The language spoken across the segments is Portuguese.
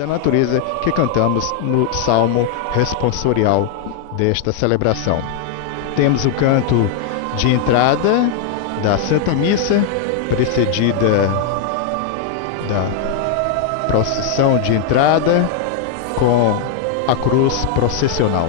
da natureza que cantamos no Salmo responsorial desta celebração. Temos o canto de entrada da Santa Missa, precedida da procissão de entrada com a cruz processional.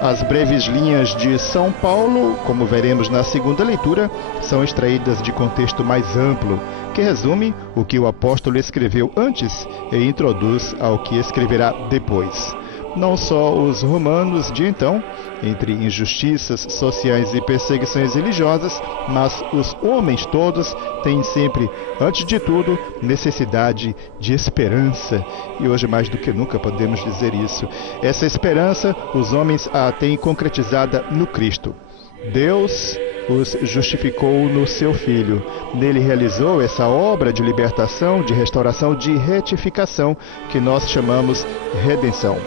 As breves linhas de São Paulo, como veremos na segunda leitura, são extraídas de contexto mais amplo, que resume o que o apóstolo escreveu antes e introduz ao que escreverá depois. Não só os romanos de então, entre injustiças sociais e perseguições religiosas, mas os homens todos têm sempre, antes de tudo, necessidade de esperança. E hoje mais do que nunca podemos dizer isso. Essa esperança os homens a têm concretizada no Cristo. Deus os justificou no seu Filho. Nele realizou essa obra de libertação, de restauração, de retificação, que nós chamamos redenção.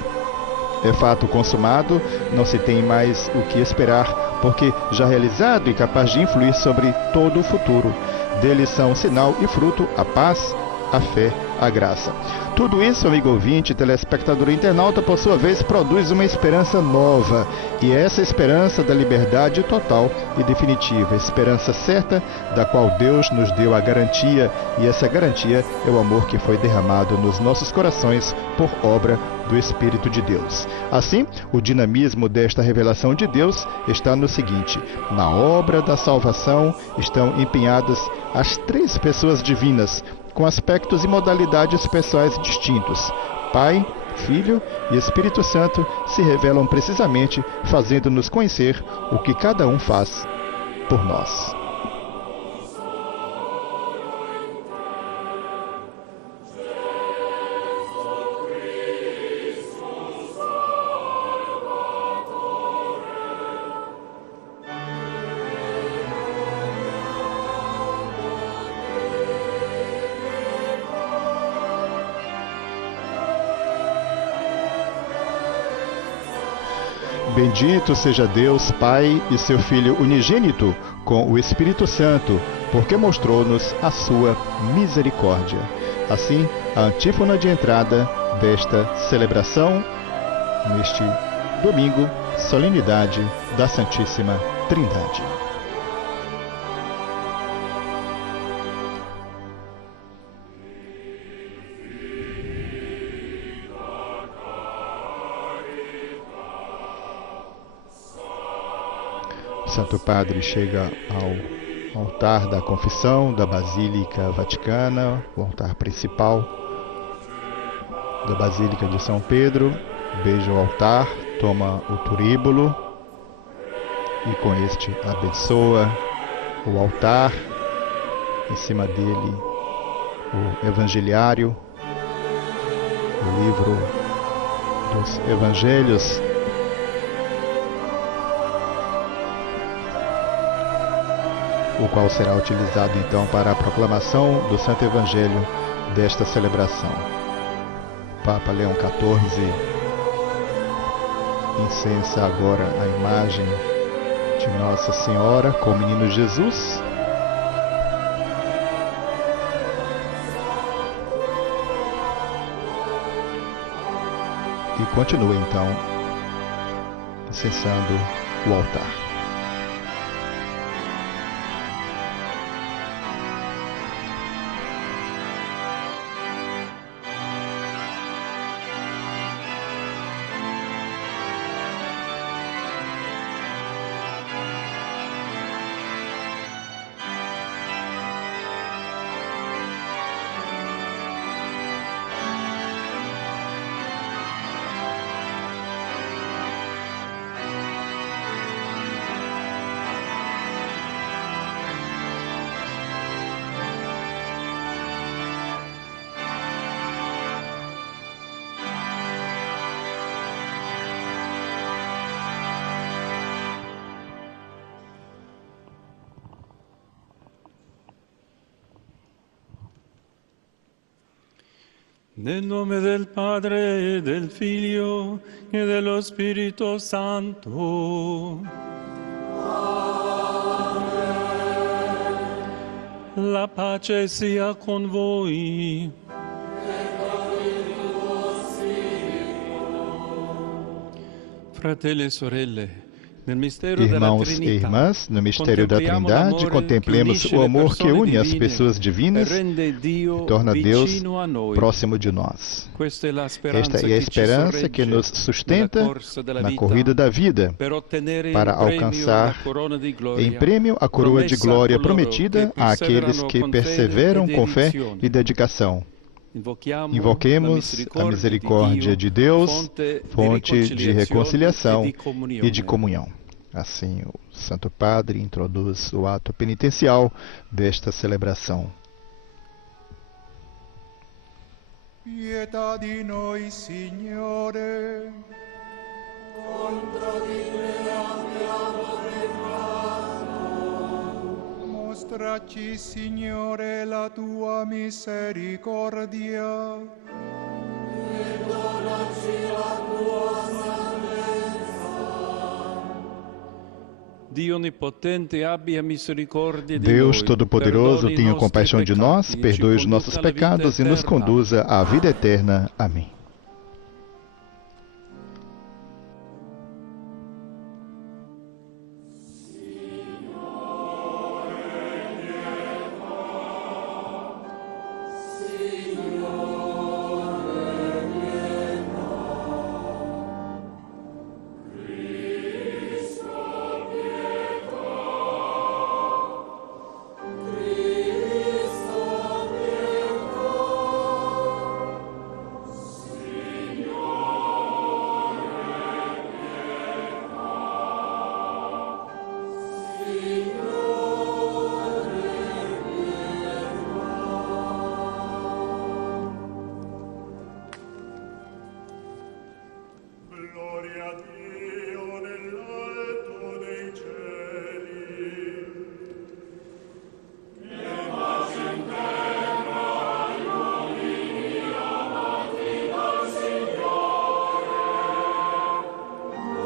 É fato consumado, não se tem mais o que esperar, porque já realizado e capaz de influir sobre todo o futuro. Dele são sinal e fruto a paz, a fé, a graça. Tudo isso, amigo ouvinte, telespectador e internauta, por sua vez, produz uma esperança nova. E é essa esperança da liberdade total e definitiva, esperança certa, da qual Deus nos deu a garantia, e essa garantia é o amor que foi derramado nos nossos corações por obra do Espírito de Deus. Assim, o dinamismo desta revelação de Deus está no seguinte: na obra da salvação estão empenhadas as três pessoas divinas, com aspectos e modalidades pessoais distintos. Pai, Filho e Espírito Santo se revelam precisamente fazendo-nos conhecer o que cada um faz por nós. Bendito seja Deus, Pai e seu Filho unigênito, com o Espírito Santo, porque mostrou-nos a sua misericórdia. Assim, a antífona de entrada desta celebração, neste domingo, solenidade da Santíssima Trindade. O Santo Padre chega ao altar da confissão da Basílica Vaticana, o altar principal da Basílica de São Pedro, beija o altar, toma o turíbulo e com este abençoa o altar, em cima dele o Evangeliário, o livro dos Evangelhos, o qual será utilizado então para a proclamação do Santo Evangelho desta celebração. Papa Leão XIV incensa agora a imagem de Nossa Senhora com o Menino Jesus. E continua então incensando o altar. Nel nome del Padre, e del Figlio, e dello Spirito Santo. La pace sia con voi. Fratelli e sorelle, Irmãos e irmãs, no mistério da Trindade, contemplemos o amor que une as pessoas divinas e torna Deus próximo de nós. Esta é a esperança que nos sustenta na corrida da vida, para alcançar em prêmio a coroa de glória prometida àqueles que perseveram com fé e dedicação. Invoquemos a misericórdia de Deus, fonte de reconciliação e de comunhão. Assim, o Santo Padre introduz o ato penitencial desta celebração. Pietà di noi, Signore. Contro di te abbiamo peccato. Mostraci, Signore, la tua misericordia. E donaci la tua Deus Todo-Poderoso, tenha compaixão de nós, perdoe os nossos pecados e nos conduza à vida eterna. Amém.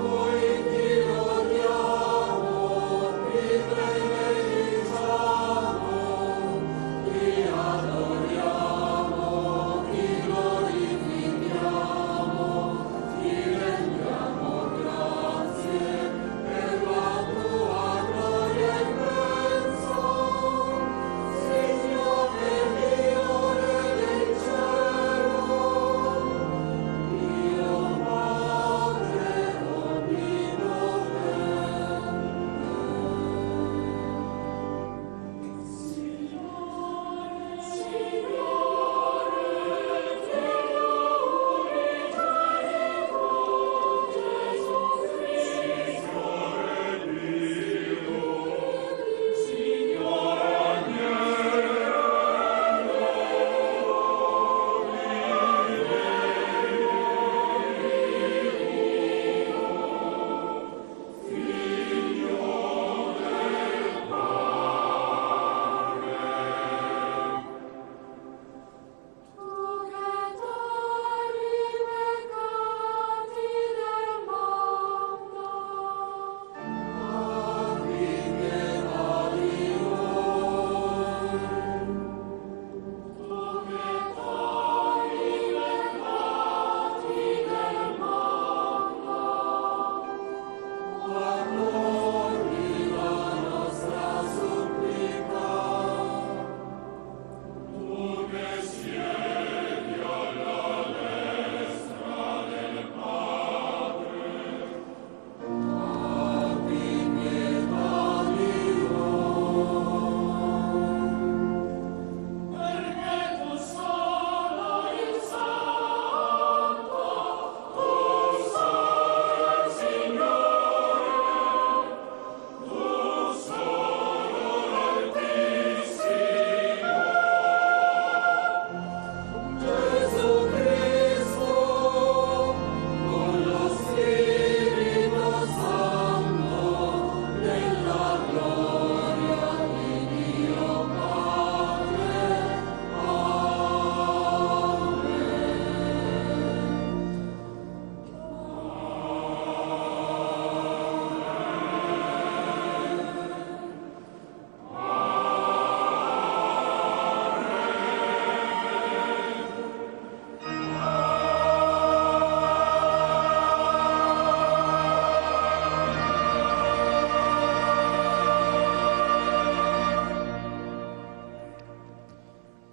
Noi ti odiamo,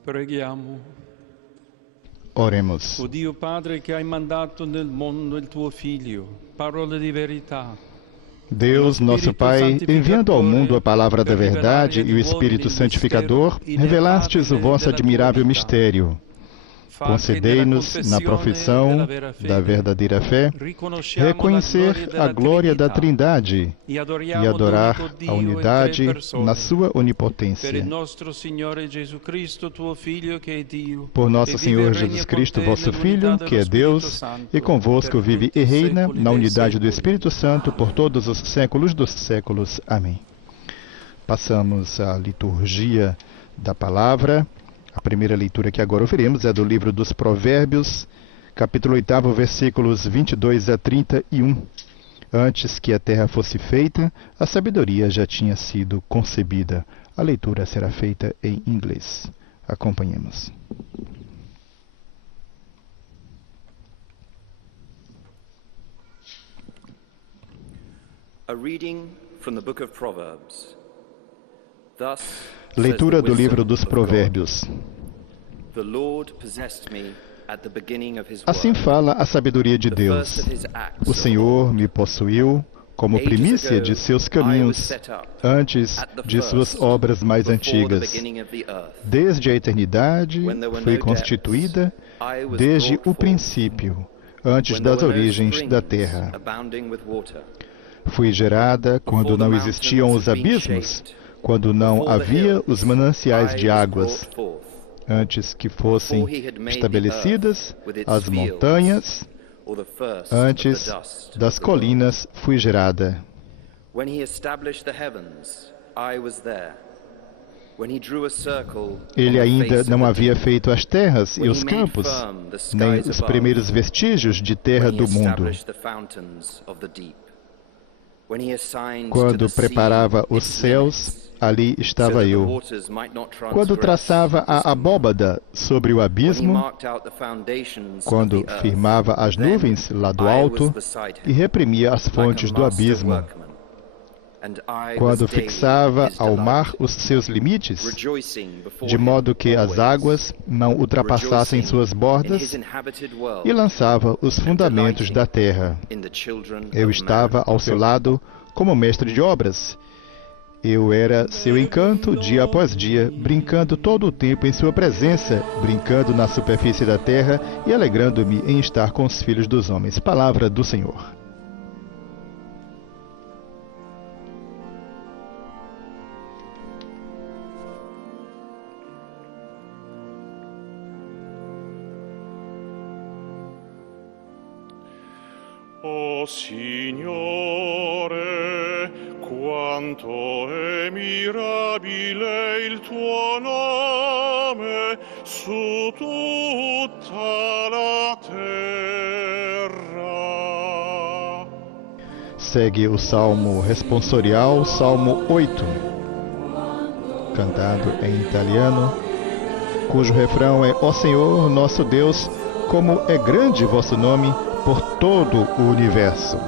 Preghiamo. Oremos. O Dio Padre che hai mandato nel mondo il tuo Figlio, parole di verità. Deus, nosso Pai, enviando ao mundo a palavra da verdade e o Espírito Santificador, revelastes o vosso admirável mistério. Concedei-nos, na profissão da verdadeira fé, reconhecer a glória da Trindade e adorar a unidade na sua onipotência. Por nosso Senhor Jesus Cristo, vosso Filho, que é Deus, e convosco vive e reina na unidade do Espírito Santo por todos os séculos dos séculos. Amém. Passamos à liturgia da palavra. A primeira leitura que agora ouviremos é do livro dos Provérbios, capítulo 8, versículos 22 a 31. Antes que a terra fosse feita, a sabedoria já tinha sido concebida. A leitura será feita em inglês. Acompanhemos. A reading from the book of Proverbs. Leitura do livro dos Provérbios. Assim fala a sabedoria de Deus. O Senhor me possuiu como primícia de seus caminhos, antes de suas obras mais antigas. Desde a eternidade fui constituída, desde o princípio, antes das origens da terra. Fui gerada quando não existiam os abismos, quando não havia os mananciais de águas, antes que fossem estabelecidas as montanhas, antes das colinas fui gerada. Ele ainda não havia feito as terras e os campos, nem os primeiros vestígios de terra do mundo. Quando preparava os céus, ali estava eu. Quando traçava a abóbada sobre o abismo, quando firmava as nuvens lá do alto e reprimia as fontes do abismo, quando fixava ao mar os seus limites, de modo que as águas não ultrapassassem suas bordas, e lançava os fundamentos da terra. Eu estava ao seu lado como mestre de obras. Eu era seu encanto dia após dia, brincando todo o tempo em sua presença, brincando na superfície da terra e alegrando-me em estar com os filhos dos homens. Palavra do Senhor. O Signore, quanto è mirabile il tuo nome su tutta la terra. Segue o Salmo responsorial, Salmo 8, cantado em italiano, cujo refrão é: Ó Senhor, nosso Deus, como é grande vosso nome por todo o universo.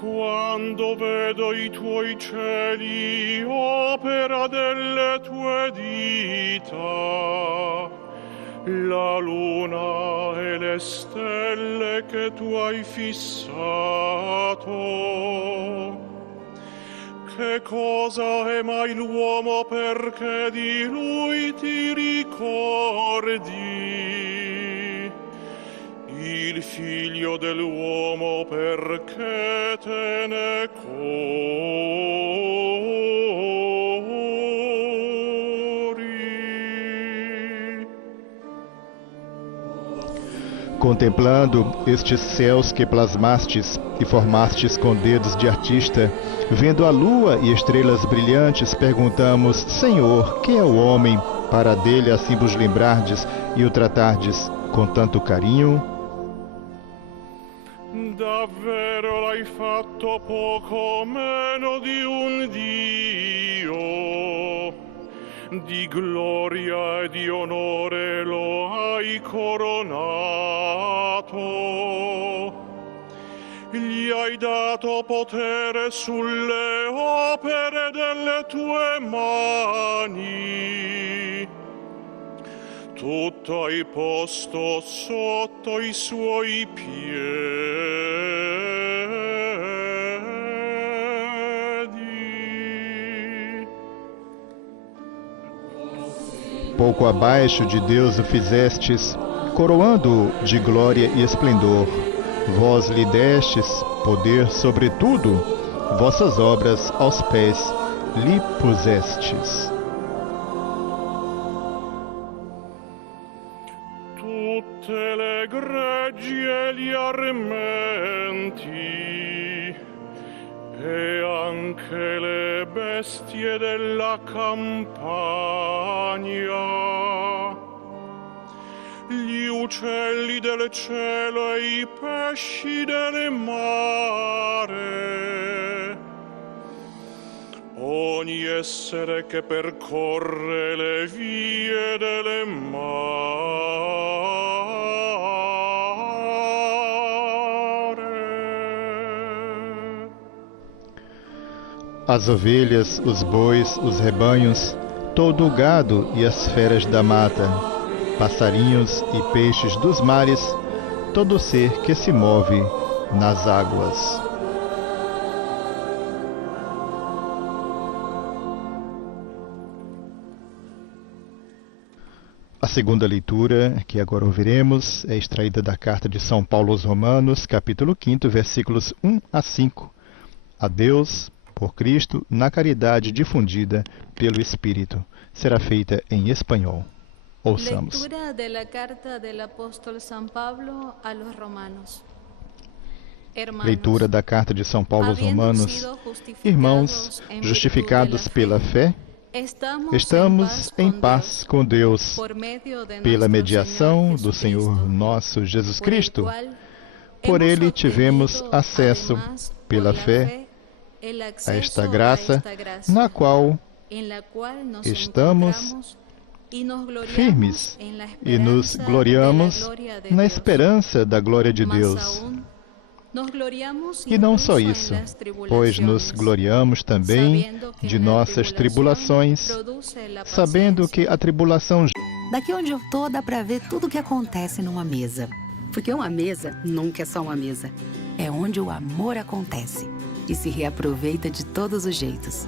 Quando vedo i tuoi cieli, opera delle tue dita, la luna e le stelle che tu hai fissato, che cosa è mai l'uomo perché di lui ti ricordi? Il figlio dell'uomo perché te ne curi? Contemplando estes céus que plasmastes e formastes com dedos de artista, vendo a lua e estrelas brilhantes, perguntamos: Senhor, quem é o homem para dele assim vos lembrardes e o tratardes com tanto carinho? Davvero l'hai fatto poco meno di un Dio, di gloria e di onore lo hai coronato. gli hai dato potere sulle opere delle tue mani. Tutto hai posto sotto i suoi piedi. Pouco abaixo de Deus o fizestes, coroando-o de glória e esplendor. Vós lhe destes poder sobre tudo, vossas obras aos pés lhe pusestes. Tutte le greggi e gli armenti e anche le bestie della campagna, gli uccelli del cielo e i pesci del mare, ogni essere che percorre le vie del mare. As ovelhas, os bois, os rebanhos, todo o gado e as feras da mata, passarinhos e peixes dos mares, todo ser que se move nas águas. A segunda leitura, que agora ouviremos, é extraída da carta de São Paulo aos Romanos, capítulo 5, versículos 1 a 5. A Deus, por Cristo, na caridade difundida pelo Espírito. Será feita em espanhol. Ouçamos. Lectura da carta do apóstolo São Paulo aos Romanos. Leitura da carta de São Paulo aos Romanos. Irmãos, justificados pela fé, estamos em paz com Deus, pela mediação do Senhor nosso Jesus Cristo. Por Ele tivemos acesso, pela fé, a esta graça, na qual estamos firmes e nos gloriamos na esperança da glória de Deus. E não só isso, pois nos gloriamos também de nossas tribulações, sabendo que a tribulação... Daqui onde eu tô, dá pra ver tudo o que acontece numa mesa. Porque uma mesa nunca é só uma mesa. É onde o amor acontece e se reaproveita de todos os jeitos.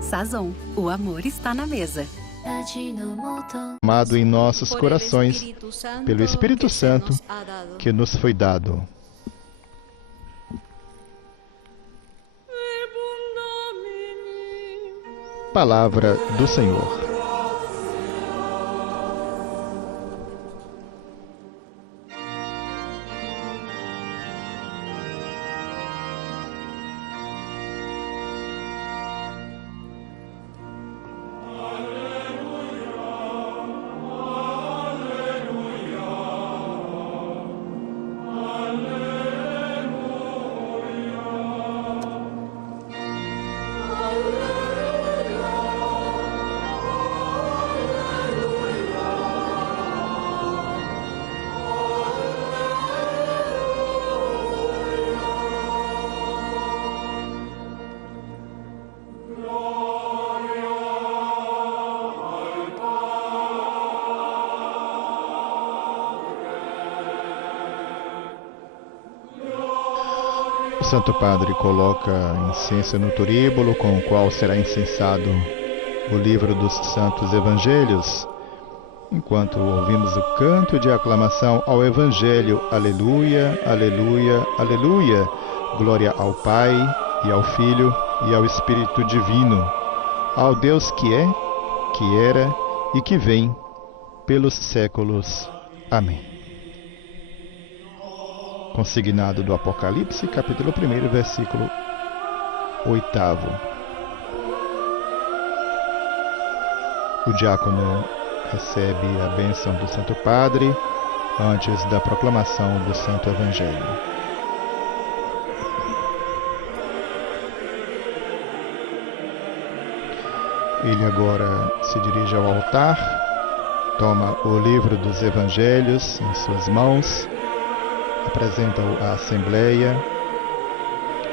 Sazon, o amor está na mesa. Amado em nossos corações, pelo Espírito Santo que nos foi dado. Palavra do Senhor. O Santo Padre coloca incenso no turíbulo com o qual será incensado o livro dos Santos Evangelhos, enquanto ouvimos o canto de aclamação ao Evangelho. Aleluia, aleluia, aleluia. Glória ao Pai, e ao Filho, e ao Espírito Divino, ao Deus que é, que era e que vem, pelos séculos. Amém. Consignado do Apocalipse, capítulo 1, versículo 8. O diácono recebe a bênção do Santo Padre antes da proclamação do Santo Evangelho. Ele agora se dirige ao altar, toma o livro dos Evangelhos em suas mãos, apresenta-o à Assembleia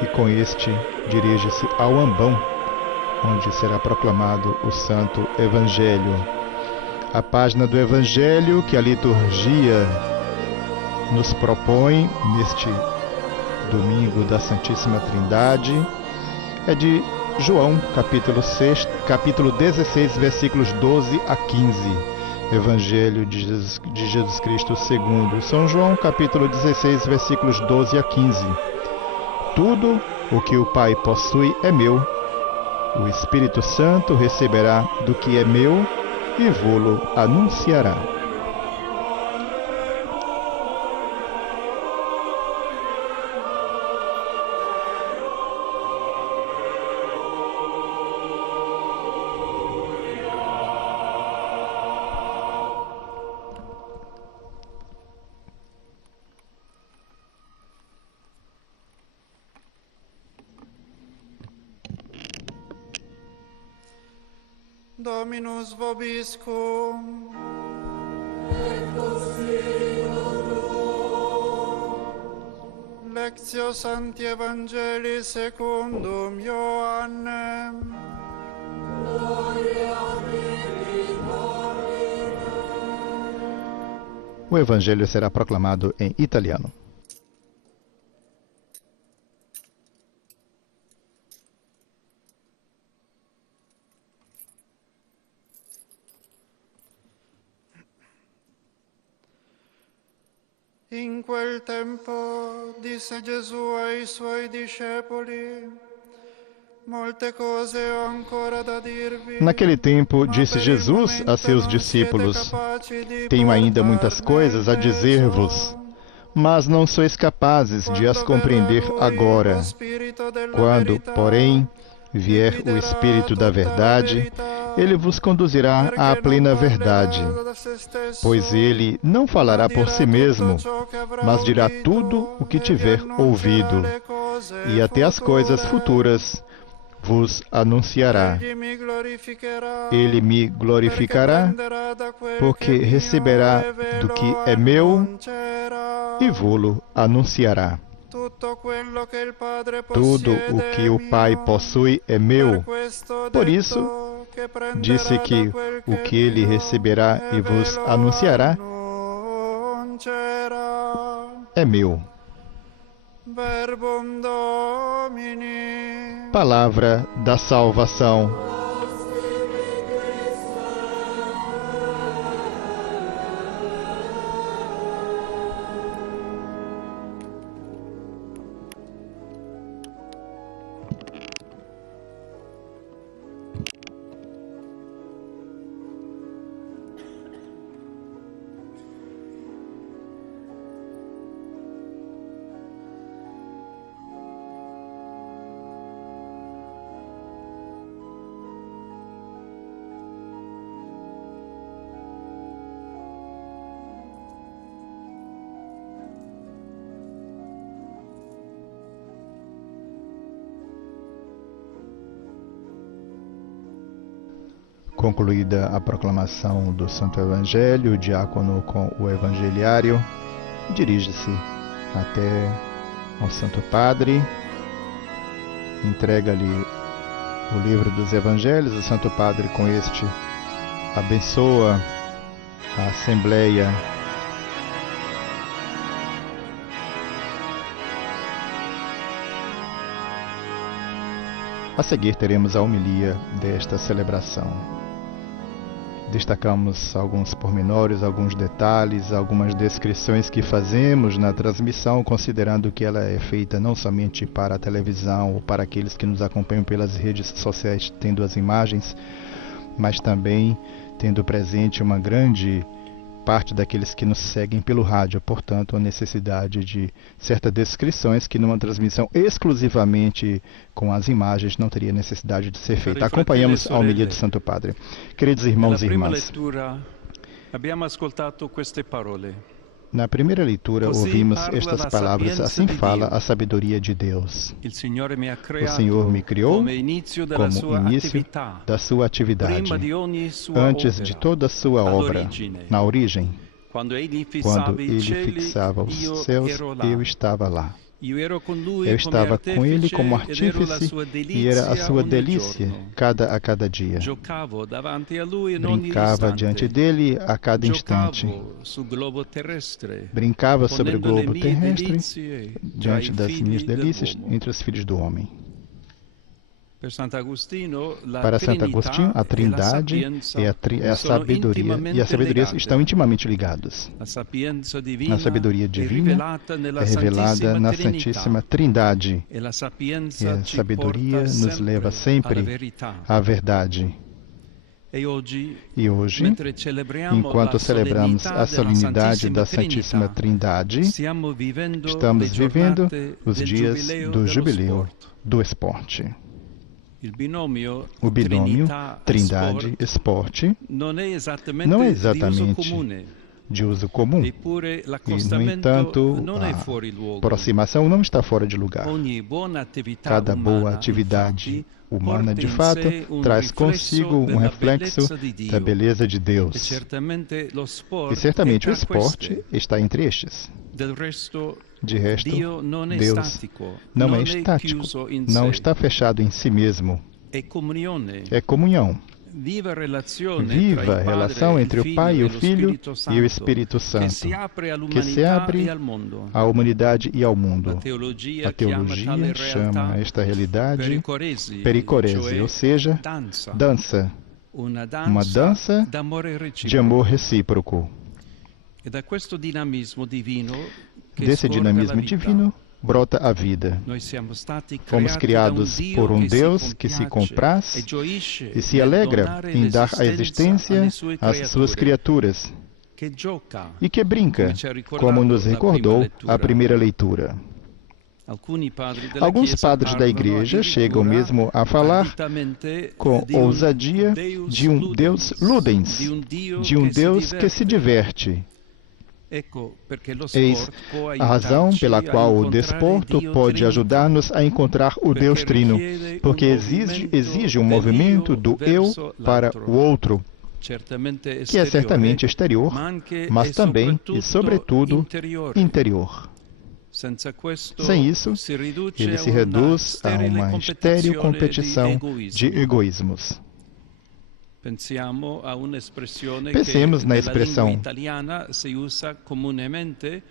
e com este dirige-se ao ambão, onde será proclamado o Santo Evangelho. A página do Evangelho que a liturgia nos propõe neste domingo da Santíssima Trindade é de João, capítulo 16, versículos 12 a 15. Evangelho de Jesus Cristo segundo São João, capítulo 16, versículos 12 a 15. Tudo o que o Pai possui é meu. O Espírito Santo receberá do que é meu e vô-lo anunciará. Dominus vobiscum. Lectio Sancti Evangelii secundum Ioannem. O Evangelho será proclamado em italiano. In quel tempo disse Gesù ai suoi discepoli: Molte cose ho ancora da dirvi. Naquele tempo, disse Jesus a seus discípulos: Tenho ainda muitas coisas a dizer-vos, mas não sois capazes de as compreender agora. Quando, porém, vier o Espírito da Verdade, ele vos conduzirá à plena verdade, pois ele não falará por si mesmo, mas dirá tudo o que tiver ouvido, e até as coisas futuras vos anunciará. Ele me glorificará, porque receberá do que é meu e vô-lo anunciará. Tudo o que o Pai possui é meu. Por isso, disse que o que ele receberá e vos anunciará é meu. Palavra da salvação. Concluída a proclamação do Santo Evangelho, o diácono com o evangeliário dirige-se até ao Santo Padre, entrega-lhe o livro dos Evangelhos. O Santo Padre, com este, abençoa a Assembleia. A seguir teremos a homilia desta celebração. Destacamos alguns pormenores, alguns detalhes, algumas descrições que fazemos na transmissão, considerando que ela é feita não somente para a televisão ou para aqueles que nos acompanham pelas redes sociais tendo as imagens, mas também tendo presente uma grande parte daqueles que nos seguem pelo rádio. Portanto, a necessidade de certas descrições que numa transmissão exclusivamente com as imagens não teria necessidade de ser feita. Acompanhamos a homilia do Santo Padre. Queridos irmãos e irmãs, na primeira leitura ouvimos estas palavras: assim fala a sabedoria de Deus. O Senhor me criou como início da sua atividade, antes de toda a sua obra, na origem. Quando ele fixava os céus, eu estava lá. Eu estava com ele como artífice e era a sua delícia a cada dia. Brincava diante dele a cada instante. Brincava sobre o globo terrestre diante das minhas delícias entre os filhos do homem. Para Santo Agostinho, a Trindade é a sabedoria, e a sabedoria estão intimamente ligados. A sabedoria divina é revelada na Santíssima Trindade, e a sabedoria nos leva sempre à verdade. E hoje, enquanto celebramos a solenidade da Santíssima Trindade, estamos vivendo os dias do jubileu do esporte. O binômio Trindade-Esporte não é exatamente de uso comum. E, no entanto, a aproximação não está fora de lugar. Cada boa atividade humana, de fato, traz consigo um reflexo da beleza de Deus. E certamente o esporte está entre estes. De resto, Deus não é estático, não está fechado em si mesmo. É comunhão. Viva a relação entre o Pai e o Filho e o Espírito Santo, que se abre à humanidade e ao mundo. A teologia chama esta realidade pericorese, ou seja, dança. Uma dança de amor recíproco. Desse dinamismo divino brota a vida. Fomos criados por um Deus que se compraz e se alegra em dar a existência às suas criaturas e que brinca, como nos recordou a primeira leitura. Alguns padres da Igreja chegam mesmo a falar com ousadia de um Deus ludens, de um Deus que se diverte. Eis a razão pela qual o desporto pode ajudar-nos a encontrar o Deus Trino, porque exige um movimento do eu para o outro, que é certamente exterior, mas também e sobretudo interior. Sem isso, ele se reduz a uma estéril competição de egoísmos. Pensemos na expressão italiana se usa comumente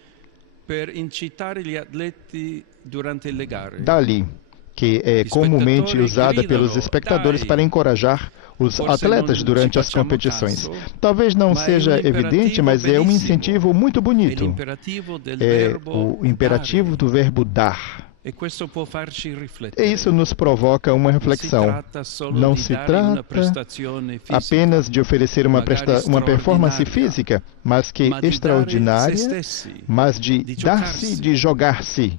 per incitare gli atleti durante le gare. Dali, que é comumente usada pelos espectadores para encorajar os atletas durante as competições. Talvez não seja evidente, mas é um incentivo muito bonito. É o imperativo do verbo dar. E isso nos provoca uma reflexão. Não se trata apenas de oferecer uma performance física, mas que extraordinária, mas de dar-se, de jogar-se.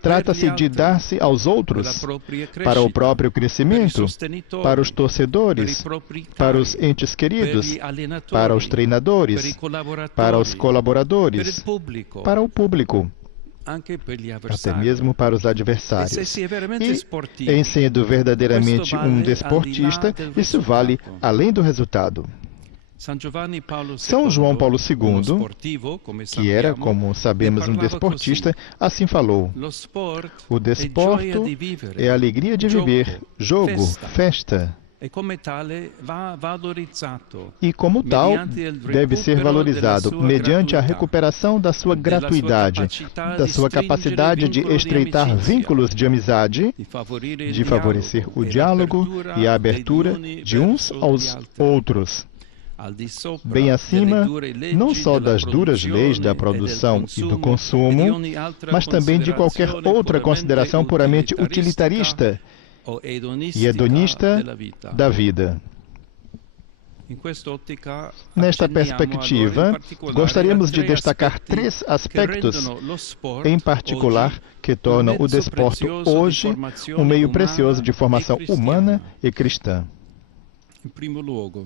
Trata-se de dar-se aos outros, para o próprio crescimento, para os torcedores, para os entes queridos, para os treinadores, para os colaboradores, para o público, até mesmo para os adversários. E, em sendo verdadeiramente um desportista, isso vale além do resultado. São João Paulo II, que era, como sabemos, um desportista, assim falou: o desporto é a alegria de viver, jogo, festa. E como tal, deve ser valorizado mediante a recuperação da sua gratuidade, da sua capacidade de estreitar vínculos de amizade, de favorecer o diálogo e a abertura de uns aos outros. Bem acima, não só das duras leis da produção e do consumo, mas também de qualquer outra consideração puramente utilitarista e hedonista da vida. Nesta perspectiva, gostaríamos de destacar 3 aspectos, em particular, que tornam o desporto hoje um meio precioso de formação humana e cristã. Em primeiro lugar,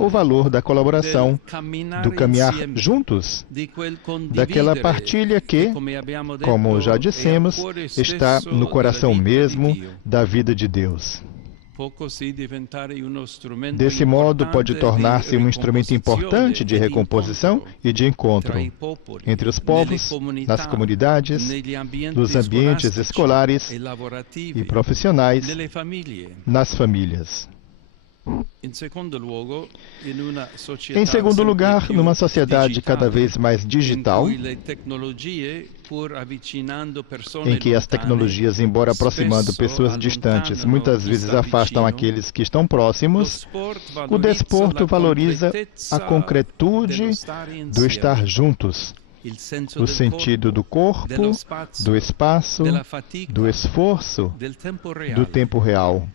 o valor da colaboração, do caminhar juntos, daquela partilha que, como já dissemos, está no coração mesmo da vida de Deus. Desse modo, pode tornar-se um instrumento importante de recomposição e de encontro entre os povos, nas comunidades, nos ambientes escolares e profissionais, nas famílias. Em segundo lugar, numa sociedade cada vez mais digital, em que as tecnologias, embora aproximando pessoas distantes, muitas vezes afastam aqueles que estão próximos, o desporto valoriza a concretude do estar juntos, o sentido do corpo, do espaço, do esforço, do tempo real.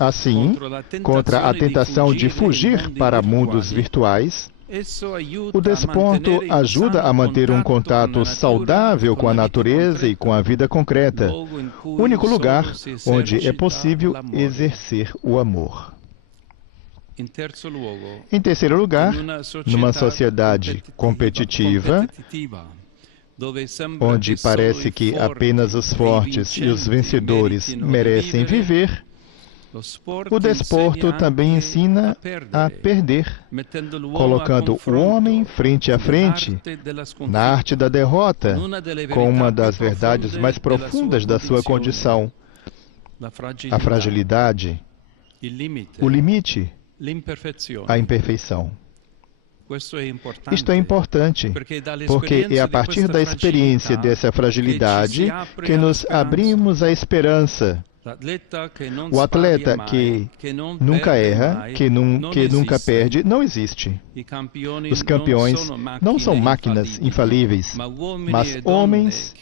Assim, contra a tentação de fugir para mundos virtuais, o desporto ajuda a manter um contato saudável com a natureza e com a vida concreta, único lugar onde é possível exercer o amor. Em terceiro lugar, numa sociedade competitiva, onde parece que apenas os fortes e os vencedores merecem viver, o desporto também ensina a perder, colocando o homem frente a frente, na arte da derrota, com uma das verdades mais profundas da sua condição, a fragilidade, o limite, a imperfeição. Isto é importante, porque é a partir da experiência dessa fragilidade que nos abrimos à esperança. O atleta que nunca erra, que nunca perde, não existe. Os campeões não são máquinas infalíveis, mas homens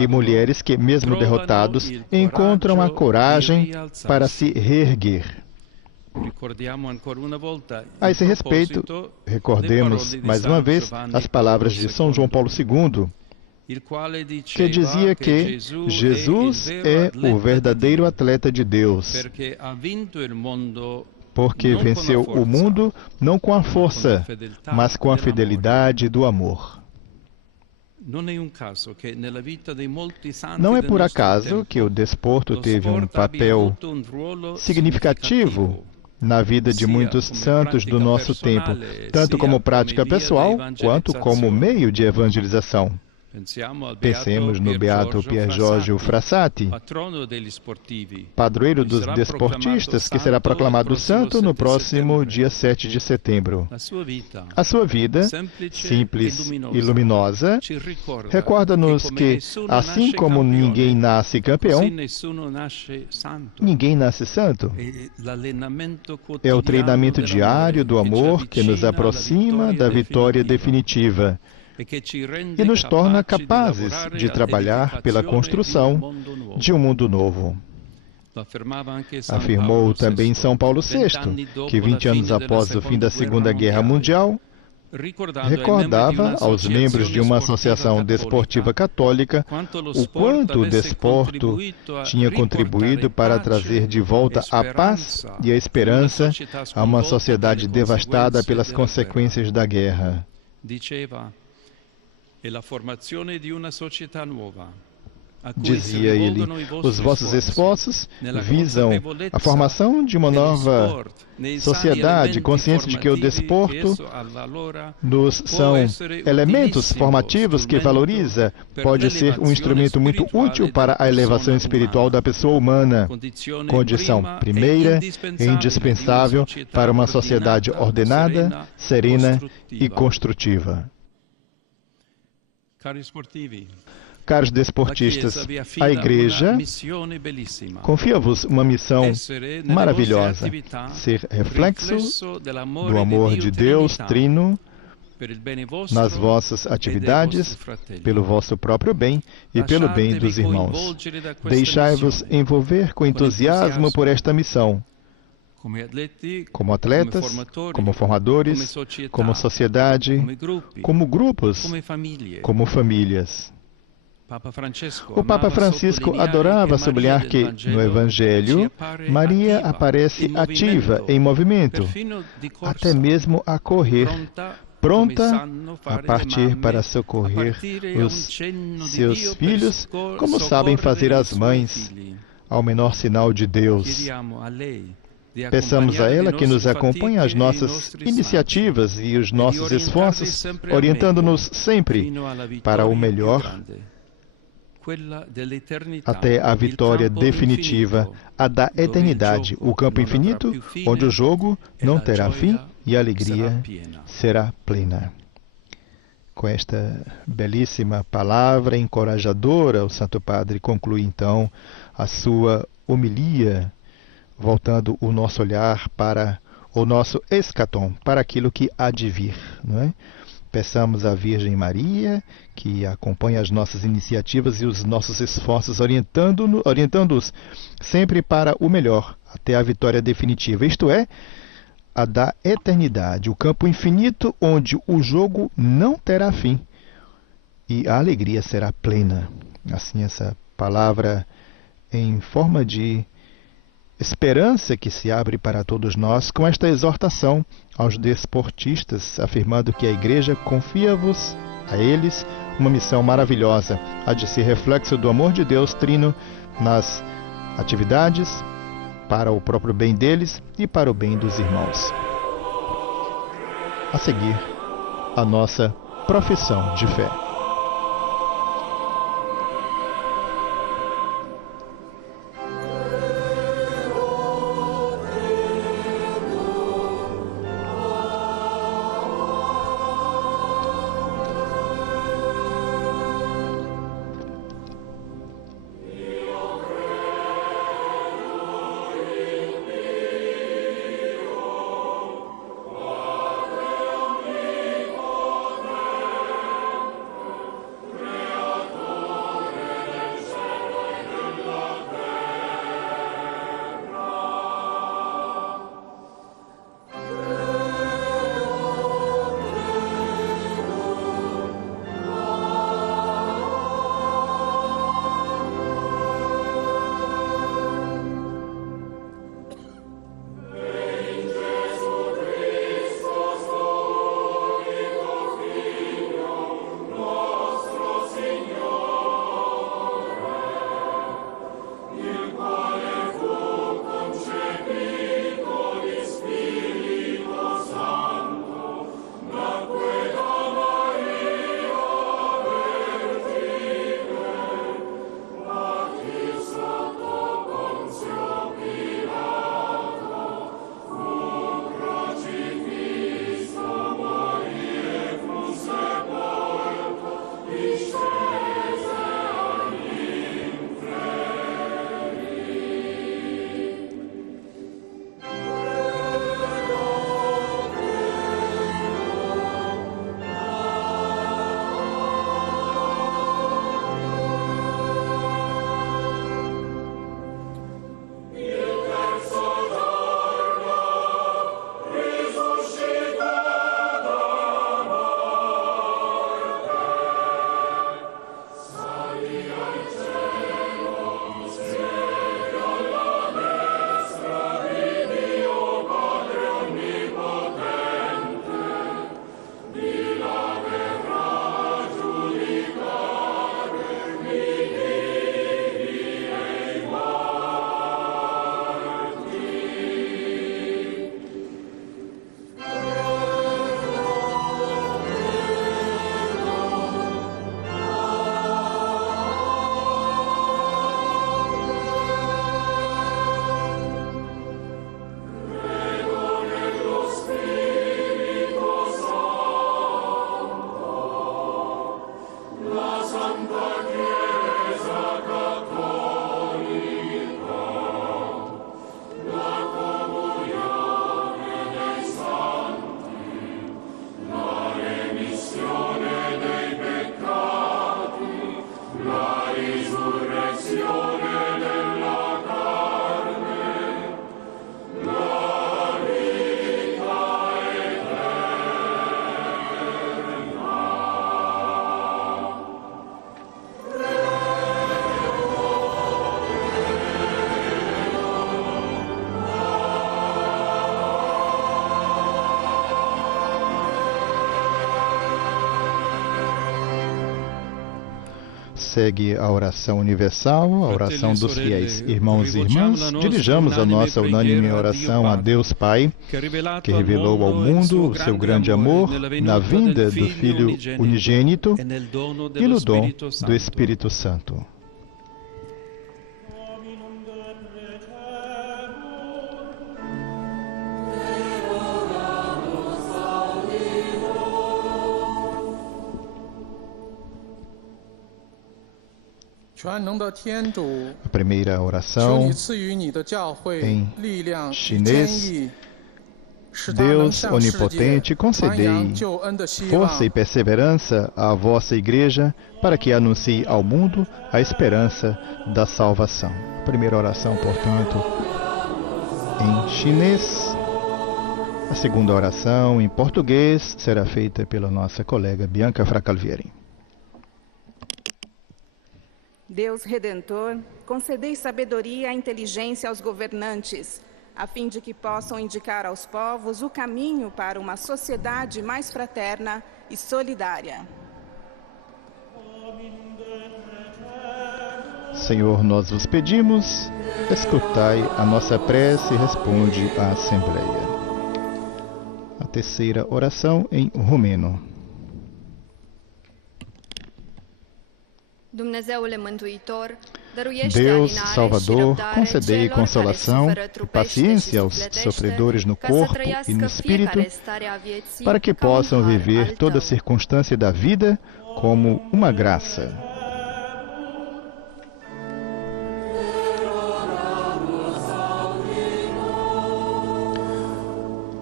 e mulheres que, mesmo derrotados, encontram a coragem para se reerguer. A esse respeito, recordemos mais uma vez as palavras de São João Paulo II, que dizia que Jesus é o verdadeiro atleta de Deus, porque venceu o mundo não com a força, mas com a fidelidade do amor. Não é por acaso que o desporto teve um papel significativo na vida de muitos santos do nosso tempo, tanto como prática pessoal, quanto como meio de evangelização. Pensemos no beato Pier Giorgio Frassati, padroeiro dos desportistas, que será proclamado santo no próximo dia 7 de setembro. A sua vida, simples e luminosa, recorda-nos que, assim como ninguém nasce campeão, ninguém nasce santo. É o treinamento diário do amor que nos aproxima da vitória definitiva e nos torna capazes de trabalhar pela construção de um mundo novo. Afirmou também São Paulo VI, que 20 anos após o fim da Segunda Guerra Mundial, recordava aos membros de uma associação desportiva católica o quanto o desporto tinha contribuído para trazer de volta a paz e a esperança a uma sociedade devastada pelas consequências da guerra. Dizia ele, os vossos esforços visam a formação de uma nova sociedade, consciente de que o desporto são elementos formativos que valoriza, pode ser um instrumento muito útil para a elevação espiritual da pessoa humana, condição primeira e indispensável para uma sociedade ordenada, serena e construtiva. Caros desportistas, a Igreja confia-vos uma missão maravilhosa, ser reflexo do amor de Deus Trino nas vossas atividades, pelo vosso próprio bem e pelo bem dos irmãos. Deixai-vos envolver com entusiasmo por esta missão, como atletas, como formadores, como sociedade, como grupos, como famílias. O Papa Francisco adorava sublinhar que, no Evangelho, Maria aparece ativa, em movimento, até mesmo a correr, pronta a partir para socorrer os seus filhos, como sabem fazer as mães, ao menor sinal de Deus. Peçamos a ela que nos acompanhe as nossas iniciativas e os nossos esforços, orientando-nos sempre para o melhor, até a vitória definitiva, a da eternidade, o campo infinito, onde o jogo não terá fim e a alegria será plena. Com esta belíssima palavra encorajadora, o Santo Padre conclui então a sua homilia, voltando o nosso olhar para o nosso eschaton, para aquilo que há de vir, não é? Peçamos à Virgem Maria que acompanhe as nossas iniciativas e os nossos esforços, orientando-os sempre para o melhor, até a vitória definitiva, isto é, a da eternidade, o campo infinito onde o jogo não terá fim e a alegria será plena. Assim, essa palavra em forma de esperança que se abre para todos nós, com esta exortação aos desportistas, afirmando que a Igreja confia-vos a eles uma missão maravilhosa, a de ser reflexo do amor de Deus trino nas atividades, para o próprio bem deles e para o bem dos irmãos. A seguir, a nossa profissão de fé. segue a oração universal, a oração dos fiéis. Irmãos e irmãs, dirijamos a nossa unânime oração a Deus Pai, que revelou ao mundo o seu grande amor na vinda do Filho unigênito e no dom do Espírito Santo. A primeira oração em chinês. Deus onipotente, concedei força e perseverança à vossa igreja para que anuncie ao mundo a esperança da salvação. A primeira oração, portanto, em chinês. A segunda oração em português será feita pela nossa colega Bianca Fracalvieri. Deus Redentor, concedei sabedoria e inteligência aos governantes, a fim de que possam indicar aos povos o caminho para uma sociedade mais fraterna e solidária. Senhor, nós vos pedimos, escutai a nossa prece e responde à Assembleia. A terceira oração em romeno. Deus Salvador, concedei consolação e paciência aos sofredores no corpo e no espírito, para que possam viver toda circunstância da vida como uma graça.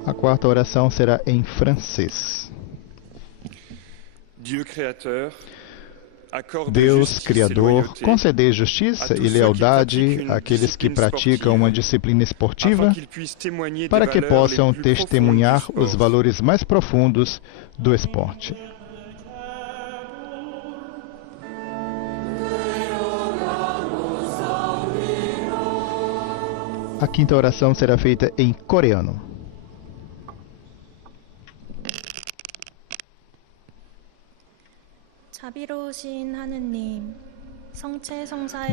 A quarta oração será em francês. Deus Criador, concedei justiça e lealdade àqueles que praticam uma disciplina esportiva, para que possam testemunhar os valores mais profundos do esporte. A quinta oração será feita em coreano.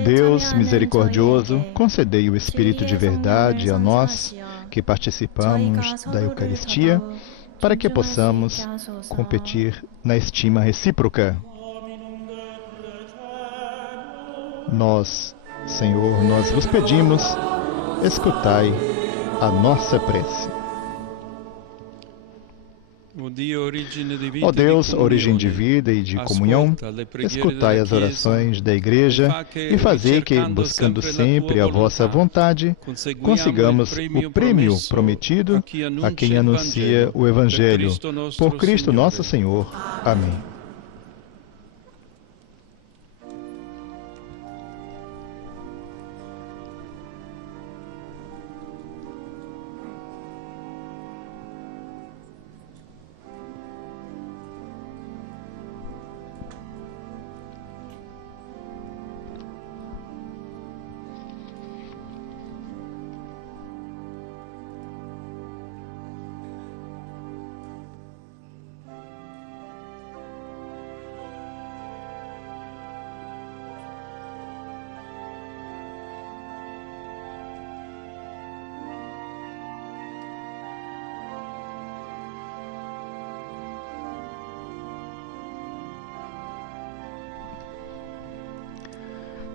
Deus misericordioso, concedei o Espírito de verdade a nós que participamos da Eucaristia, para que possamos competir na estima recíproca. Nós, Senhor, nós vos pedimos, escutai a nossa prece. Ó Deus, origem de vida e de comunhão, escutai as orações da Igreja e fazei que, buscando sempre a vossa vontade, consigamos o prêmio prometido a quem anuncia o Evangelho. Por Cristo nosso Senhor. Amém.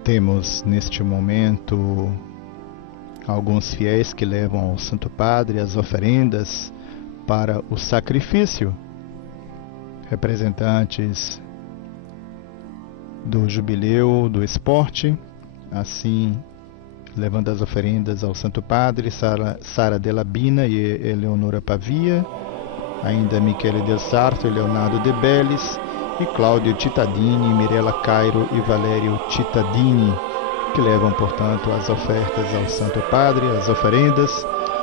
Temos neste momento alguns fiéis que levam ao Santo Padre as oferendas para o sacrifício, representantes do jubileu do esporte, assim levando as oferendas ao Santo Padre, Sara Della Bina e Eleonora Pavia, ainda Michele Del Sarto e Leonardo De Bellis, e Cláudio Cittadini, Mirella Cairo e Valério Cittadini, que levam, portanto, as ofertas ao Santo Padre, as oferendas.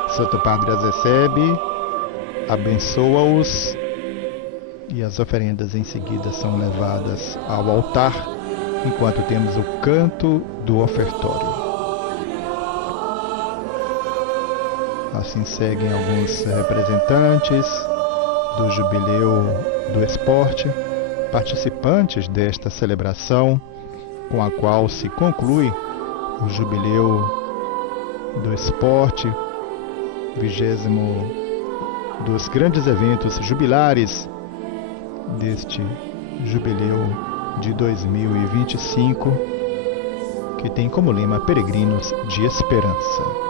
Santo Padre as recebe, abençoa-os e as oferendas em seguida são levadas ao altar, enquanto temos o canto do ofertório. Assim seguem alguns representantes do Jubileu do Esporte, participantes desta celebração com a qual se conclui o jubileu do esporte, 20º dos grandes eventos jubilares deste jubileu de 2025, que tem como lema Peregrinos de Esperança.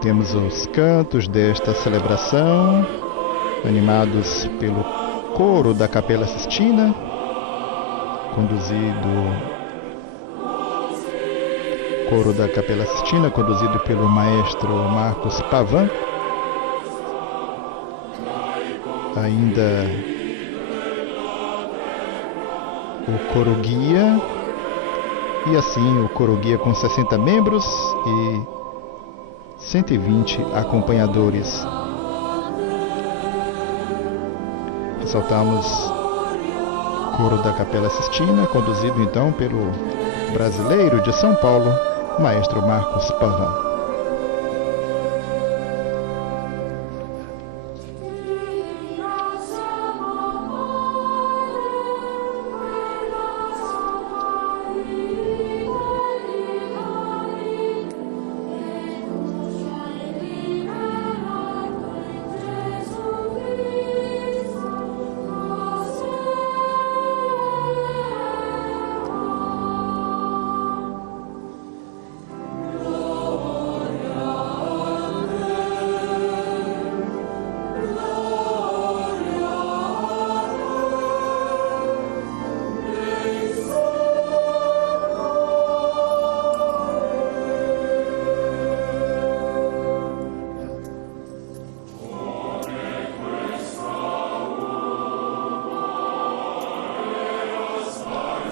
Temos os cantos desta celebração, animados pelo coro da Capela Sistina, conduzido pelo maestro Marcos Pavan. Ainda o coro guia, e assim o coro guia com 60 membros e 120 acompanhadores. Ressaltamos o coro da Capela Sistina, conduzido então pelo brasileiro de São Paulo, maestro Marcos Pavan.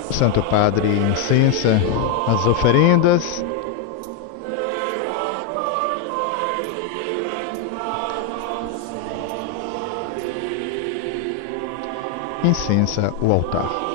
O Santo Padre incensa as oferendas. Incensa o altar.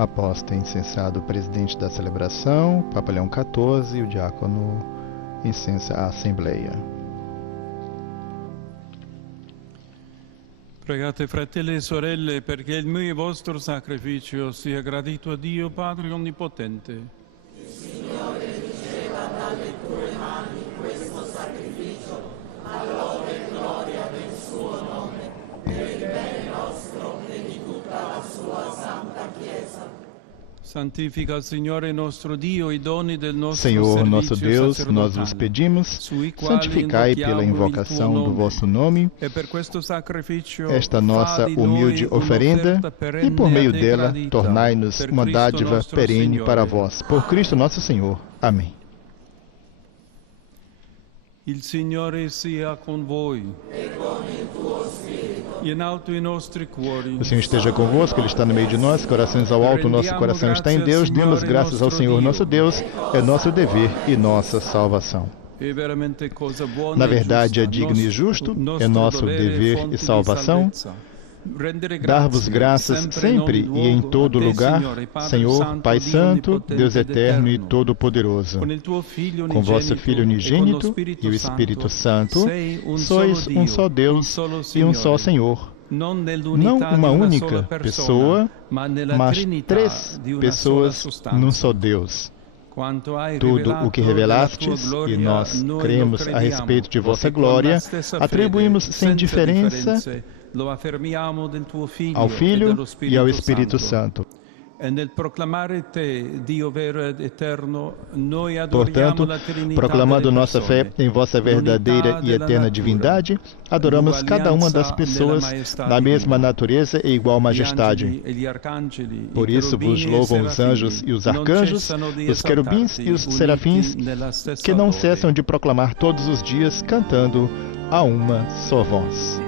Após ter incensado o presidente da celebração, Papa Leão XIV, o diácono incensa a Assembleia. Pregate, fratelli e sorelle, perché il mio e vostro sacrificio sia gradito a Dio Padre Onnipotente. Il Signore riceva dalle tue mani questo sacrificio, a lode e gloria del suo nome, per il bene nostro e di tutta la sua santa Chiesa. Santifica, Signore nostro Dio, i doni del nostro Senhor, nosso servizio Deus, nós sacerdotale, vos pedimos, sui quali santificai pela invochiamo invocação il tuo do nome, vosso nome e per questo sacrificio esta nossa fa di humilde noi oferenda, un'offerta e perenne por meio a te dela gradita, tornai-nos per uma Cristo dádiva nostro perene Signore. para vós. Por Cristo nosso Senhor. Amém. Il Signore sia con voi. E con il tuo spirito. In alto i nostri cuori. O Senhor esteja convosco, Ele está no meio de nós, corações ao alto, nosso coração está em Deus. Demos graças ao Senhor nosso Deus, é nosso dever e nossa salvação. Na verdade, é digno e justo, é nosso dever e salvação, dar-vos graças sempre e em todo lugar, Senhor, Pai Santo, Deus Eterno e Todo-Poderoso. Com vosso Filho unigênito e o Espírito Santo, sois um só Deus e um só Senhor. Não uma única pessoa, mas três pessoas num só Deus. Tudo o que revelastes e nós cremos a respeito de vossa glória, atribuímos sem diferença ao Filho e ao Espírito Santo. Portanto, proclamando nossa fé em vossa verdadeira e eterna divindade, adoramos cada uma das pessoas da mesma natureza e igual majestade. Por isso vos louvam os anjos e os arcanjos, os querubins e os serafins, que não cessam de proclamar todos os dias, cantando a uma só voz.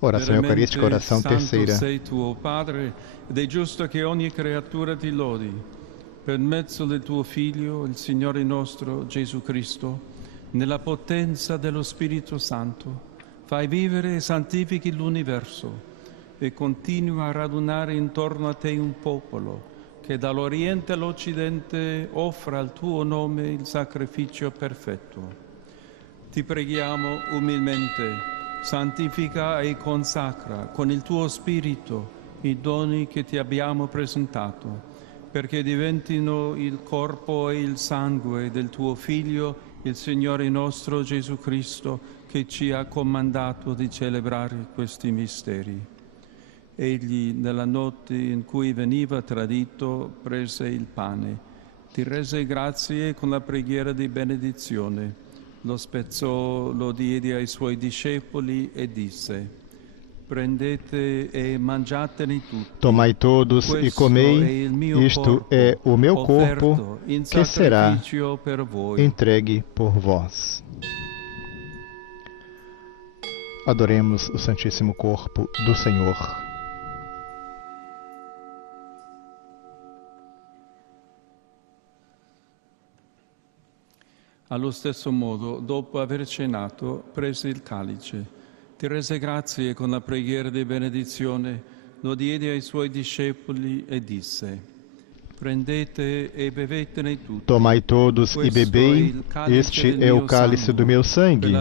Oração Eucarística, oração terceira. Sei tu, o Padre, ed è giusto che ogni creatura ti lodi, per mezzo del tuo Figlio, il Signore nostro Gesù Cristo, nella potenza dello Spirito Santo. Fai vivere e santifichi l'universo e continua a radunare intorno a te un popolo che dall'Oriente all'Occidente offra al tuo nome il sacrificio perfetto. Ti preghiamo umilmente. Santifica e consacra con il tuo Spirito i doni che ti abbiamo presentato, perché diventino il corpo e il sangue del tuo Figlio, il Signore nostro Gesù Cristo, che ci ha comandato di celebrare questi misteri. Egli, nella notte in cui veniva tradito, prese il pane, ti rese grazie con la preghiera di benedizione. Lo spezzò, lo diede ai suoi discepoli e disse: prendete e mangiatene tutti. Tomai todos e comei, isto é o meu corpo, que será entregue por vós. Adoremos o Santíssimo Corpo do Senhor. Allo stesso modo, dopo aver cenato, prese il calice, ti rese grazie con la preghiera di benedizione, lo diede ai suoi discepoli e disse: prendete e bevetene tutti. Tomai todos e bebei, este é o cálice do meu sangue,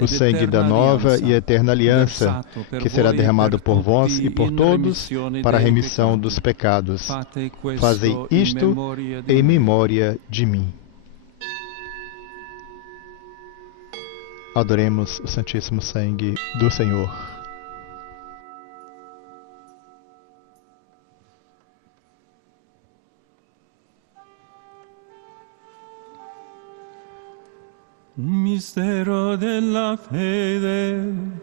o sangue da nova e eterna aliança, que será derramado por vós e por todos para a remissão dos pecados. Fazei isto em memória de mim. Adoremos o Santíssimo Sangue do Senhor. Mistero della fede.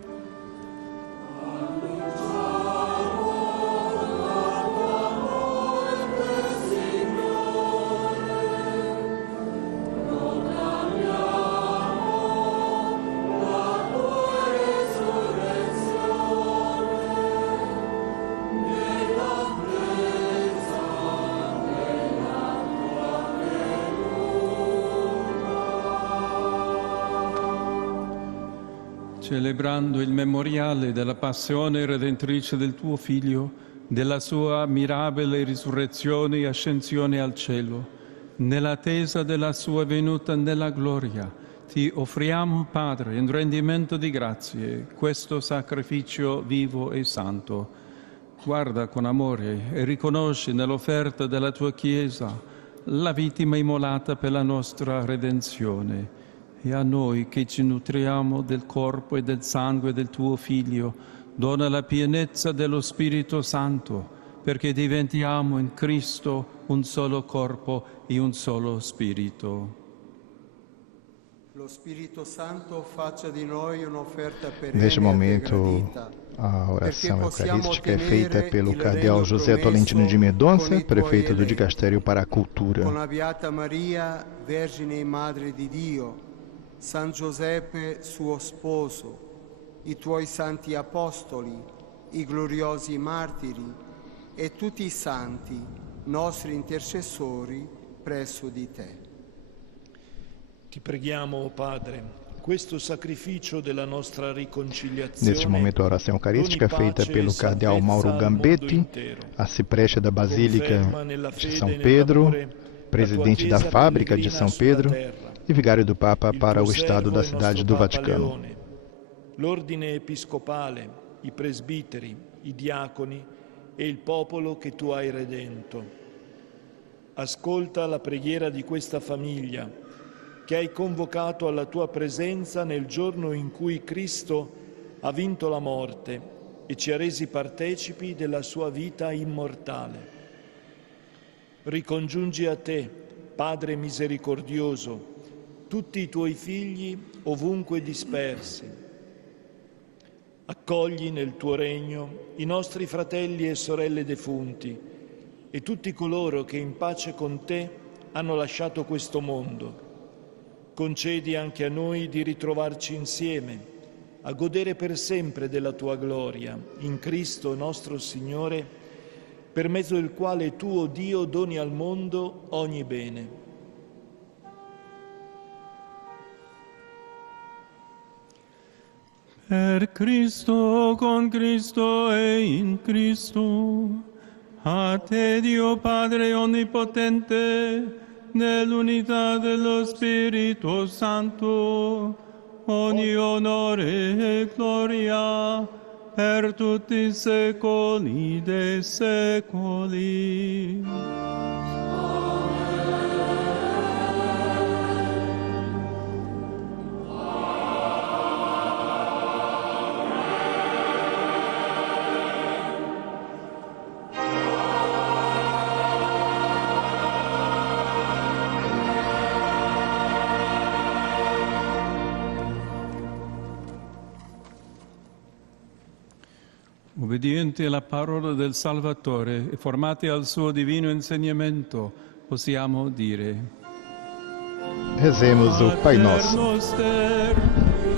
celebrando il memoriale della passione redentrice del tuo Figlio, della sua mirabile risurrezione e ascensione al cielo, nell'attesa della sua venuta nella gloria, ti offriamo, Padre, in rendimento di grazie, questo sacrificio vivo e santo. Guarda con amore e riconosci nell'offerta della tua Chiesa la vittima immolata per la nostra redenzione. E a noi che ci nutriamo del corpo e del sangue del tuo Figlio, dona la pienezza dello Spirito Santo, perché diventiamo in Cristo un solo corpo e un solo spirito. Lo Spirito Santo faccia di noi un'offerta perenne Neste e momento, gradita, a oração perché eucarística é possiamo feita ottenere pelo il cardeal regno José Tolentino de promesso Mendonça, con i prefeito tuoi do eletti. Dicastério para a Cultura. Con la Beata Maria, Vergine e Madre di Dio, San Giuseppe suo sposo, i tuoi santi apostoli, i gloriosi martiri e tutti i santi, nostri intercessori presso di te. Ti preghiamo, o Padre, questo sacrificio della nostra riconciliazione. Neste momento, a oração eucarística é feita pelo cardeal Mauro Gambetti, arcipreste da Basílica de São Pedro, presidente da Fábrica de São Pedro e vigário do Papa para o Estado da Cidade do Vaticano. L'ordine episcopale, i presbiteri, i diaconi e il popolo che tu hai redento. Ascolta la preghiera di questa famiglia che hai convocato alla tua presenza nel giorno in cui Cristo ha vinto la morte e ci ha resi partecipi della sua vita immortale. Ricongiungi a te, Padre misericordioso, tutti i tuoi figli ovunque dispersi. Accogli nel tuo regno i nostri fratelli e sorelle defunti e tutti coloro che in pace con te hanno lasciato questo mondo. Concedi anche a noi di ritrovarci insieme, a godere per sempre della tua gloria, in Cristo nostro Signore, per mezzo del quale tu, o Dio, doni al mondo ogni bene. Per Cristo, con Cristo e in Cristo, a te Dio Padre Onnipotente, nell'unità dello Spirito Santo, ogni onore e gloria per tutti i secoli dei secoli. Obbedienti alla parola del Salvatore e formati al suo divino insegnamento, possiamo dire: Rezemos o Pai Nosso. Noster,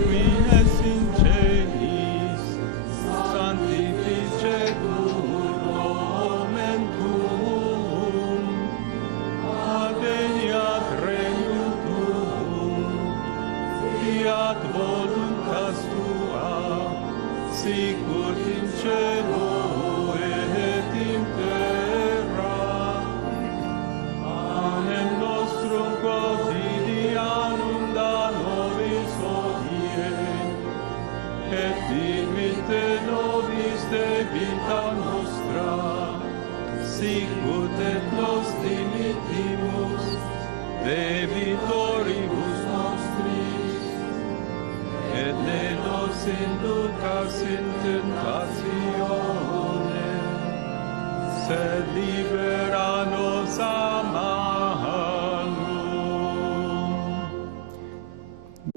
qui es in celis, sanctificetur nomen tuum, adveniat regnum tuum, fiat voluntas tua, sicut in cielo et in terra. Amen. Nostrum quotidianum da nobis hodie, et dimitte nobis debita nostra, sicut et nos dimittimus debitoribus nostris, et ne nos inducas in tentatione, sed libera nos a malo.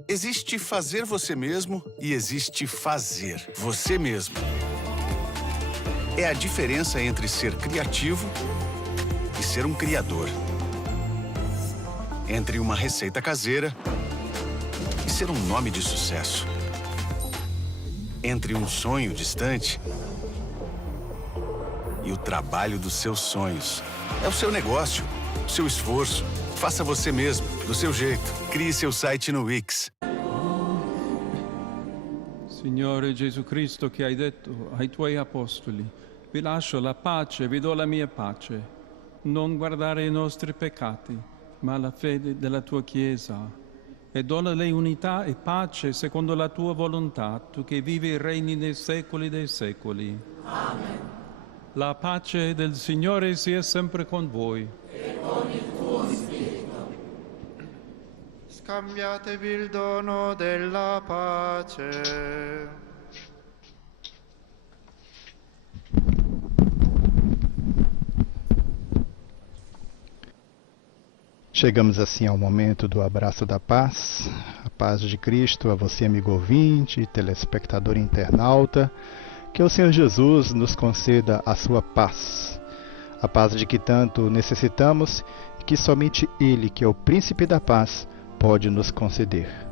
Existe fazer você mesmo e existe fazer você mesmo. É a diferença entre ser criativo e ser um criador. Entre uma receita caseira e ser um nome de sucesso. Entre um sonho distante e o trabalho dos seus sonhos. É o seu negócio, o seu esforço. Faça você mesmo, do seu jeito. Crie seu site no Wix. Signore Gesù Cristo, che hai detto ai tuoi apostoli, vi lascio la pace, vi do la mia pace. Non guardare i nostri peccati, ma la fede della tua Chiesa. E donale unità e pace secondo la tua volontà, tu che vivi e regni nei secoli dei secoli. Amen. La pace del Signore sia sempre con voi. E con il tuo spirito. Scambiatevi il dono della pace. Chegamos assim ao momento do abraço da paz. A paz de Cristo a você, amigo ouvinte, telespectador e internauta. Que o Senhor Jesus nos conceda a sua paz. A paz de que tanto necessitamos e que somente Ele, que é o Príncipe da Paz, pode nos conceder.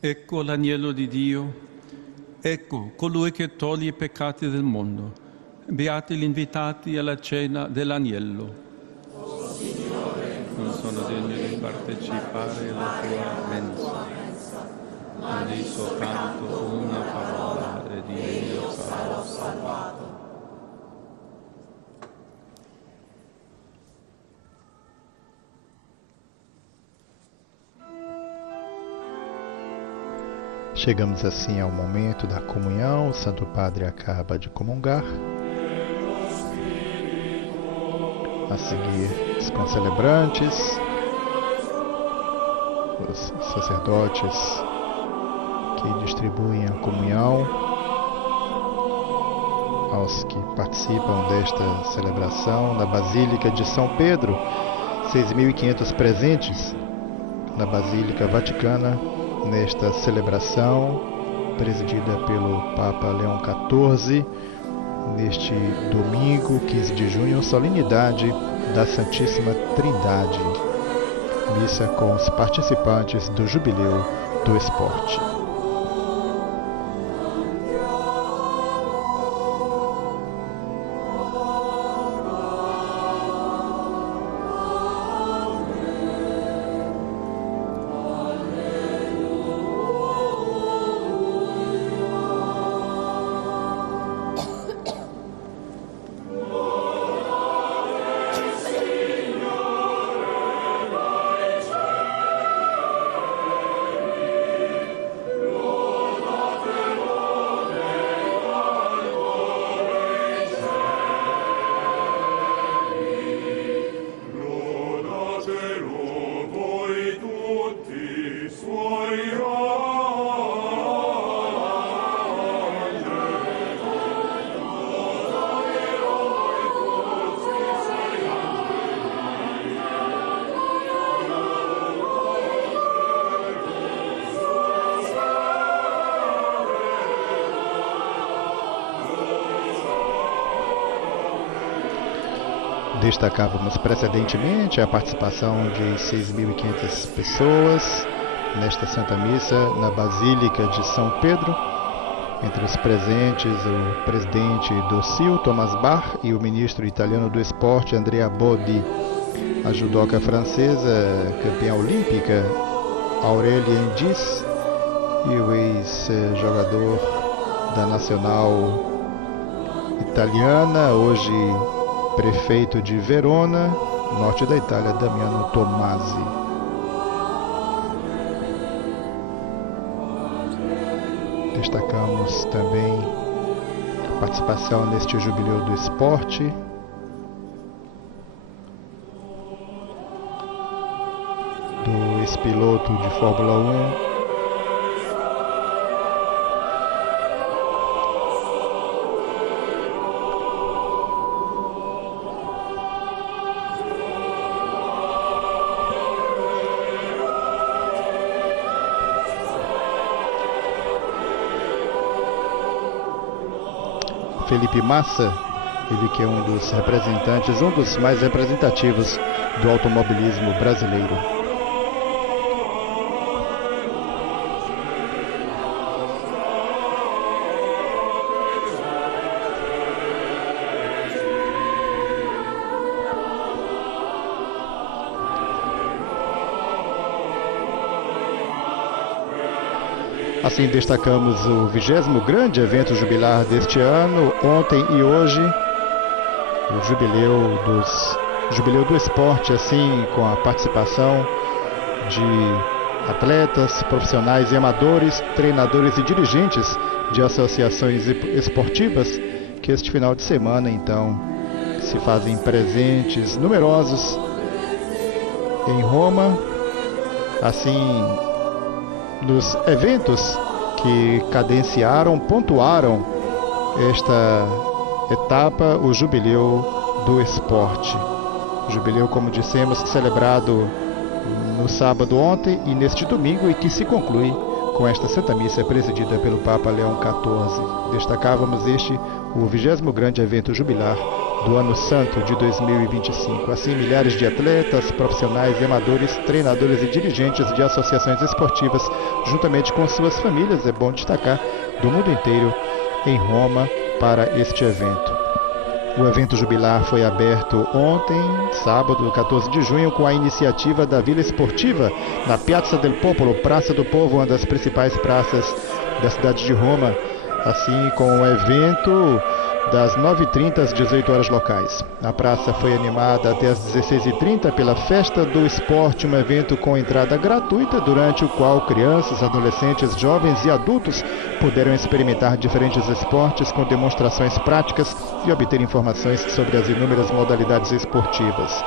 Ecco l'agnello di Dio, ecco colui che toglie i peccati del mondo. Beati gli invitati alla cena dell'agnello. Oh Signore, non sono degno di partecipare alla tua mensa, ma di soltanto una parola ed io sarò salvato. Chegamos assim ao momento da comunhão. O Santo Padre acaba de comungar. A seguir, os concelebrantes, os sacerdotes que distribuem a comunhão aos que participam desta celebração na Basílica de São Pedro. 6.500 presentes na Basílica Vaticana nesta celebração, presidida pelo Papa Leão XIV, neste domingo, 15 de junho, solenidade da Santíssima Trindade, missa com os participantes do Jubileu do Esporte. Destacávamos precedentemente a participação de 6.500 pessoas nesta Santa Missa na Basílica de São Pedro, Entre os presentes, o presidente do CIO, Thomas Bach, e o ministro italiano do esporte, Andrea Bodi. A judoca francesa, campeã olímpica, Aurélie Endis, e o ex-jogador da Nacional italiana, hoje prefeito de Verona, norte da Itália, Damiano Tommasi. Destacamos também a participação neste jubileu do esporte do ex-piloto de Fórmula 1, Felipe Massa, ele que é um dos representantes, um dos mais representativos do automobilismo brasileiro. Assim destacamos o 20º grande evento jubilar deste ano, ontem e hoje, o jubileu do esporte, assim com a participação de atletas, profissionais e amadores, treinadores e dirigentes de associações esportivas, que este final de semana então se fazem presentes numerosos em Roma, assim dos eventos que cadenciaram, pontuaram esta etapa, o jubileu do esporte. O jubileu, como dissemos, celebrado no sábado ontem e neste domingo, e que se conclui com esta Santa Missa presidida pelo Papa Leão XIV. Destacávamos o 20º grande evento jubilar do Ano Santo de 2025. Assim, milhares de atletas, profissionais, amadores, treinadores e dirigentes de associações esportivas, juntamente com suas famílias, é bom destacar, do mundo inteiro, em Roma, para este evento. O evento jubilar foi aberto ontem, sábado, 14 de junho, com a iniciativa da Vila Esportiva, na Piazza del Popolo, Praça do Povo, uma das principais praças da cidade de Roma, assim com o evento das 9h30 às 18 horas locais. A praça foi animada até às 16h30 pela Festa do Esporte, um evento com entrada gratuita, durante o qual crianças, adolescentes, jovens e adultos puderam experimentar diferentes esportes com demonstrações práticas e obter informações sobre as inúmeras modalidades esportivas.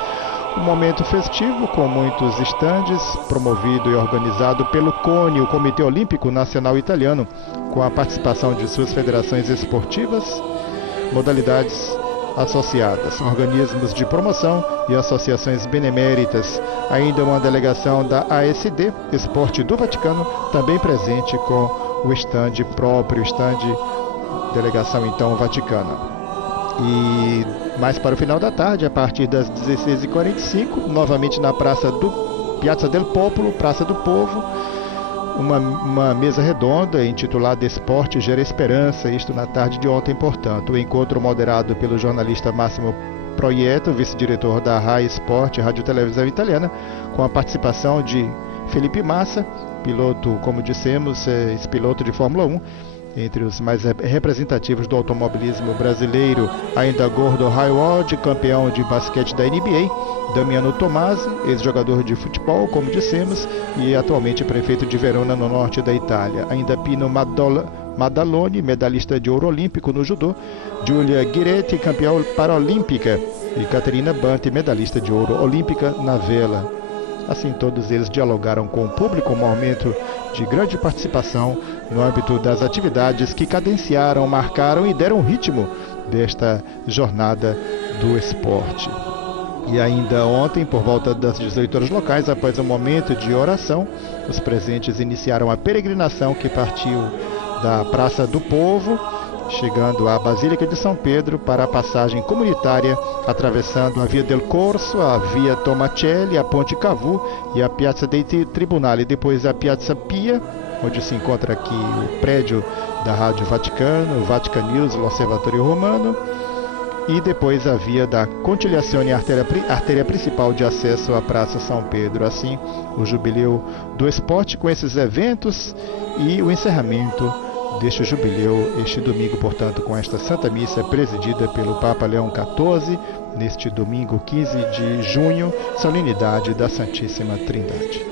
Um momento festivo com muitos estandes, promovido e organizado pelo CONI, o Comitê Olímpico Nacional Italiano, com a participação de suas federações esportivas, modalidades associadas, organismos de promoção e associações beneméritas. Ainda uma delegação da ASD, Esporte do Vaticano, também presente com o estande próprio, delegação então Vaticana. E mais para o final da tarde, a partir das 16h45, novamente na Piazza del Popolo, Praça do Povo, uma mesa redonda intitulada Esporte Gera Esperança, isto na tarde de ontem, portanto. O encontro moderado pelo jornalista Massimo Proieto, vice-diretor da RAI Sport, Rádio Televisão Italiana, com a participação de Felipe Massa, piloto, como dissemos, ex-piloto de Fórmula 1, entre os mais representativos do automobilismo brasileiro, ainda Gordon Hayward, campeão de basquete da NBA, Damiano Tommasi, ex-jogador de futebol, como dissemos, e atualmente prefeito de Verona, no norte da Itália. Ainda Pino Madaloni, medalhista de ouro olímpico no judô, Giulia Guiretti, campeã paralímpica, e Caterina Banti, medalhista de ouro olímpica na vela. Assim, todos eles dialogaram com o público, um momento de grande participação no âmbito das atividades que cadenciaram, marcaram e deram ritmo desta jornada do esporte. E ainda ontem, por volta das 18 horas locais, após um momento de oração, os presentes iniciaram a peregrinação que partiu da Praça do Povo, chegando à Basílica de São Pedro para a passagem comunitária, atravessando a Via del Corso, a Via Tomacelli, a Ponte Cavour e a Piazza dei Tribunali, depois a Piazza Pia, onde se encontra aqui o prédio da Rádio Vaticano, o Vatican News, o Observatório Romano, e depois a via da Conciliazione, artéria principal de acesso à Praça São Pedro. Assim, o jubileu do esporte com esses eventos e o encerramento deste jubileu, este domingo, portanto, com esta Santa Missa presidida pelo Papa Leão XIV, neste domingo 15 de junho, solenidade da Santíssima Trindade.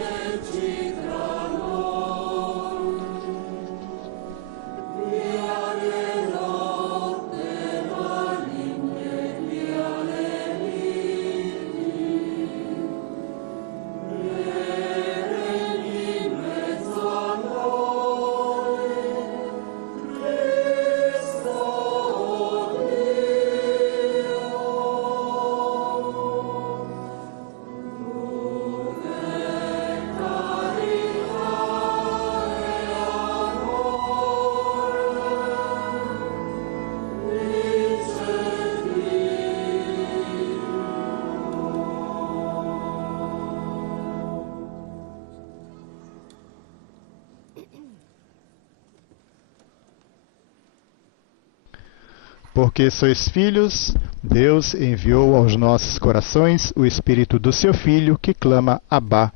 Porque sois filhos, Deus enviou aos nossos corações o Espírito do seu Filho, que clama Abba,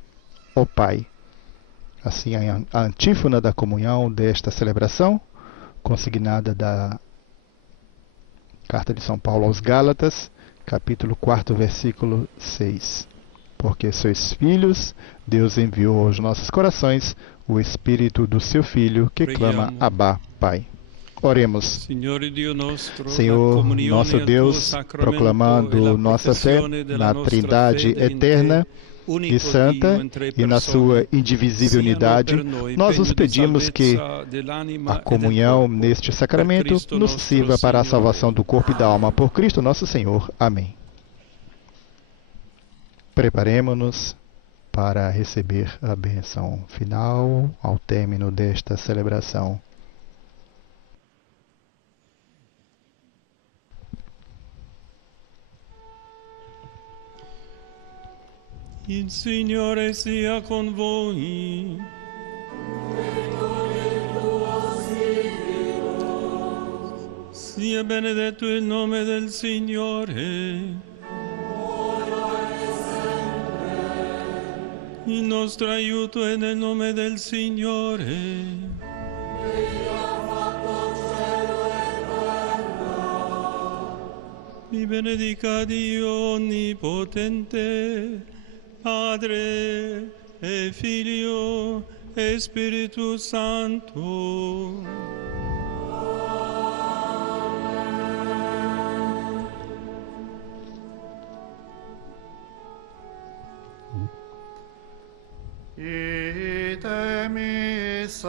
ó Pai. Assim, a antífona da comunhão desta celebração, consignada da Carta de São Paulo aos Gálatas, capítulo 4, versículo 6. Porque sois filhos, Deus enviou aos nossos corações o Espírito do seu Filho, que clama Abba, Pai. Oremos. Senhor, nosso Deus, proclamando nossa fé na Trindade eterna e santa e na sua indivisível unidade, nós os pedimos que a comunhão neste sacramento nos sirva para a salvação do corpo e da alma. Por Cristo nosso Senhor. Amém. Preparemo-nos para receber a bênção final ao término desta celebração. Il Signore sia con voi. Sia benedetto il nome del Signore. Il nostro aiuto è nel nome del Signore. Vi benedica Dio Onnipotente, Padre e Figlio e Spirito Santo. Ite missa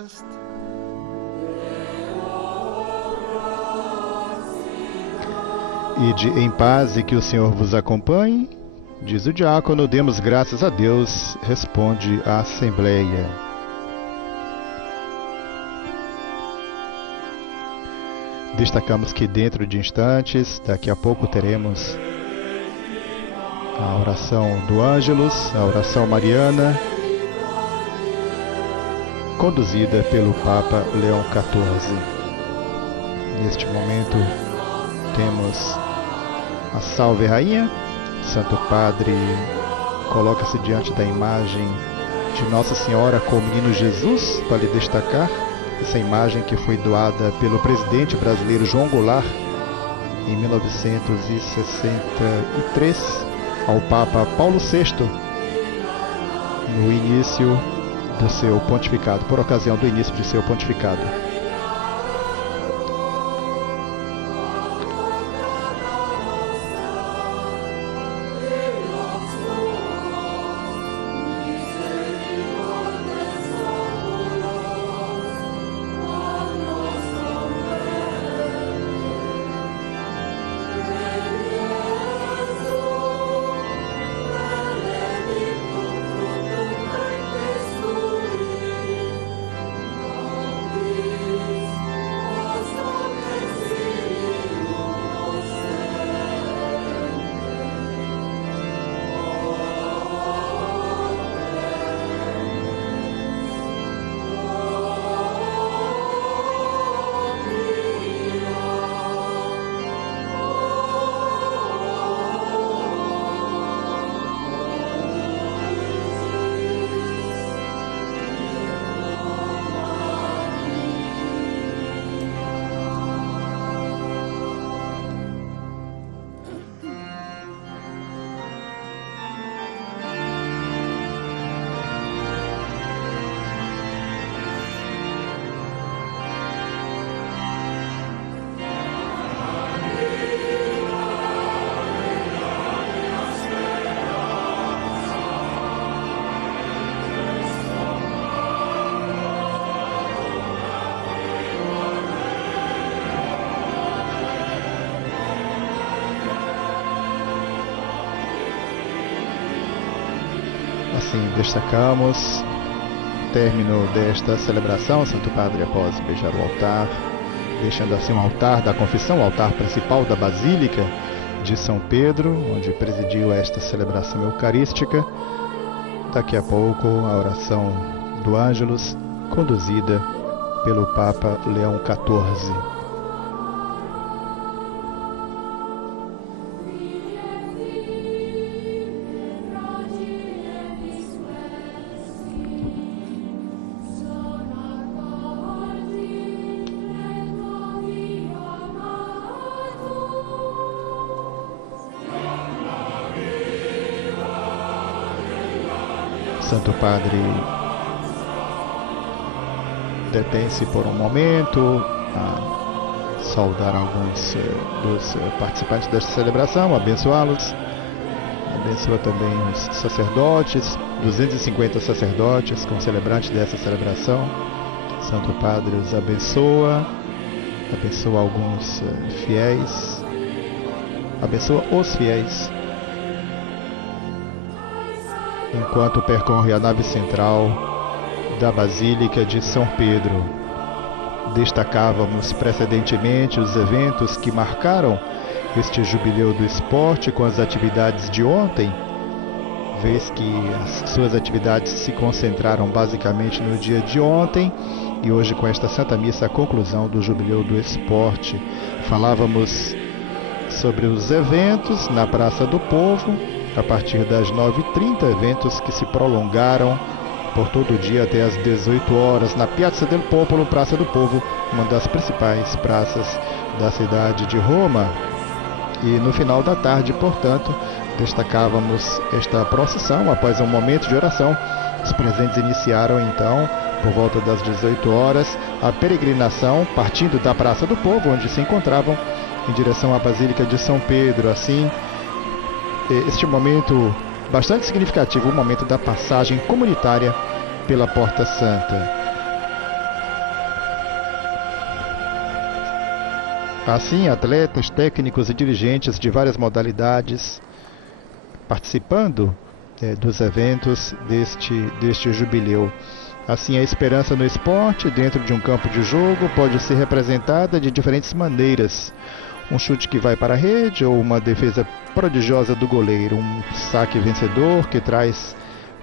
est. Ide em paz e que o Senhor vos acompanhe. Diz o diácono, demos graças a Deus, responde a Assembleia. Destacamos que dentro de instantes, daqui a pouco teremos a oração do Ângelus, a oração mariana, conduzida pelo Papa Leão XIV. Neste momento temos a Salve Rainha. Santo Padre coloca-se diante da imagem de Nossa Senhora com o menino Jesus para lhe destacar essa imagem que foi doada pelo presidente brasileiro João Goulart em 1963 ao Papa Paulo VI no início do seu pontificado, por ocasião do início de seu pontificado. Assim destacamos término desta celebração, Santo Padre, após beijar o altar, deixando assim um altar da confissão, o altar principal da Basílica de São Pedro, onde presidiu esta celebração eucarística. Daqui a pouco, a oração do Ângelus, conduzida pelo Papa Leão XIV. Santo Padre detém-se por um momento a saudar alguns dos participantes desta celebração, abençoá-los. Abençoa também os sacerdotes, 250 sacerdotes como celebrantes dessa celebração. Santo Padre os abençoa, abençoa alguns fiéis, abençoa os fiéis. Enquanto percorre a nave central da Basílica de São Pedro. Destacávamos precedentemente os eventos que marcaram este jubileu do esporte com as atividades de ontem, vez que as suas atividades se concentraram basicamente no dia de ontem, e hoje com esta Santa Missa a conclusão do jubileu do esporte. Falávamos sobre os eventos na Praça do Povo, a partir das 9h30, eventos que se prolongaram por todo o dia até às 18 horas na Piazza del Popolo, Praça do Povo, uma das principais praças da cidade de Roma. E no final da tarde, portanto, destacávamos esta procissão. Após um momento de oração, os presentes iniciaram então, por volta das 18 horas, a peregrinação partindo da Praça do Povo, onde se encontravam, em direção à Basílica de São Pedro. Assim, este momento bastante significativo, o momento da passagem comunitária pela Porta Santa. Assim, atletas, técnicos e dirigentes de várias modalidades participando dos eventos deste jubileu. Assim, a esperança no esporte, dentro de um campo de jogo, pode ser representada de diferentes maneiras. Um chute que vai para a rede, ou uma defesa prodigiosa do goleiro, um saque vencedor que traz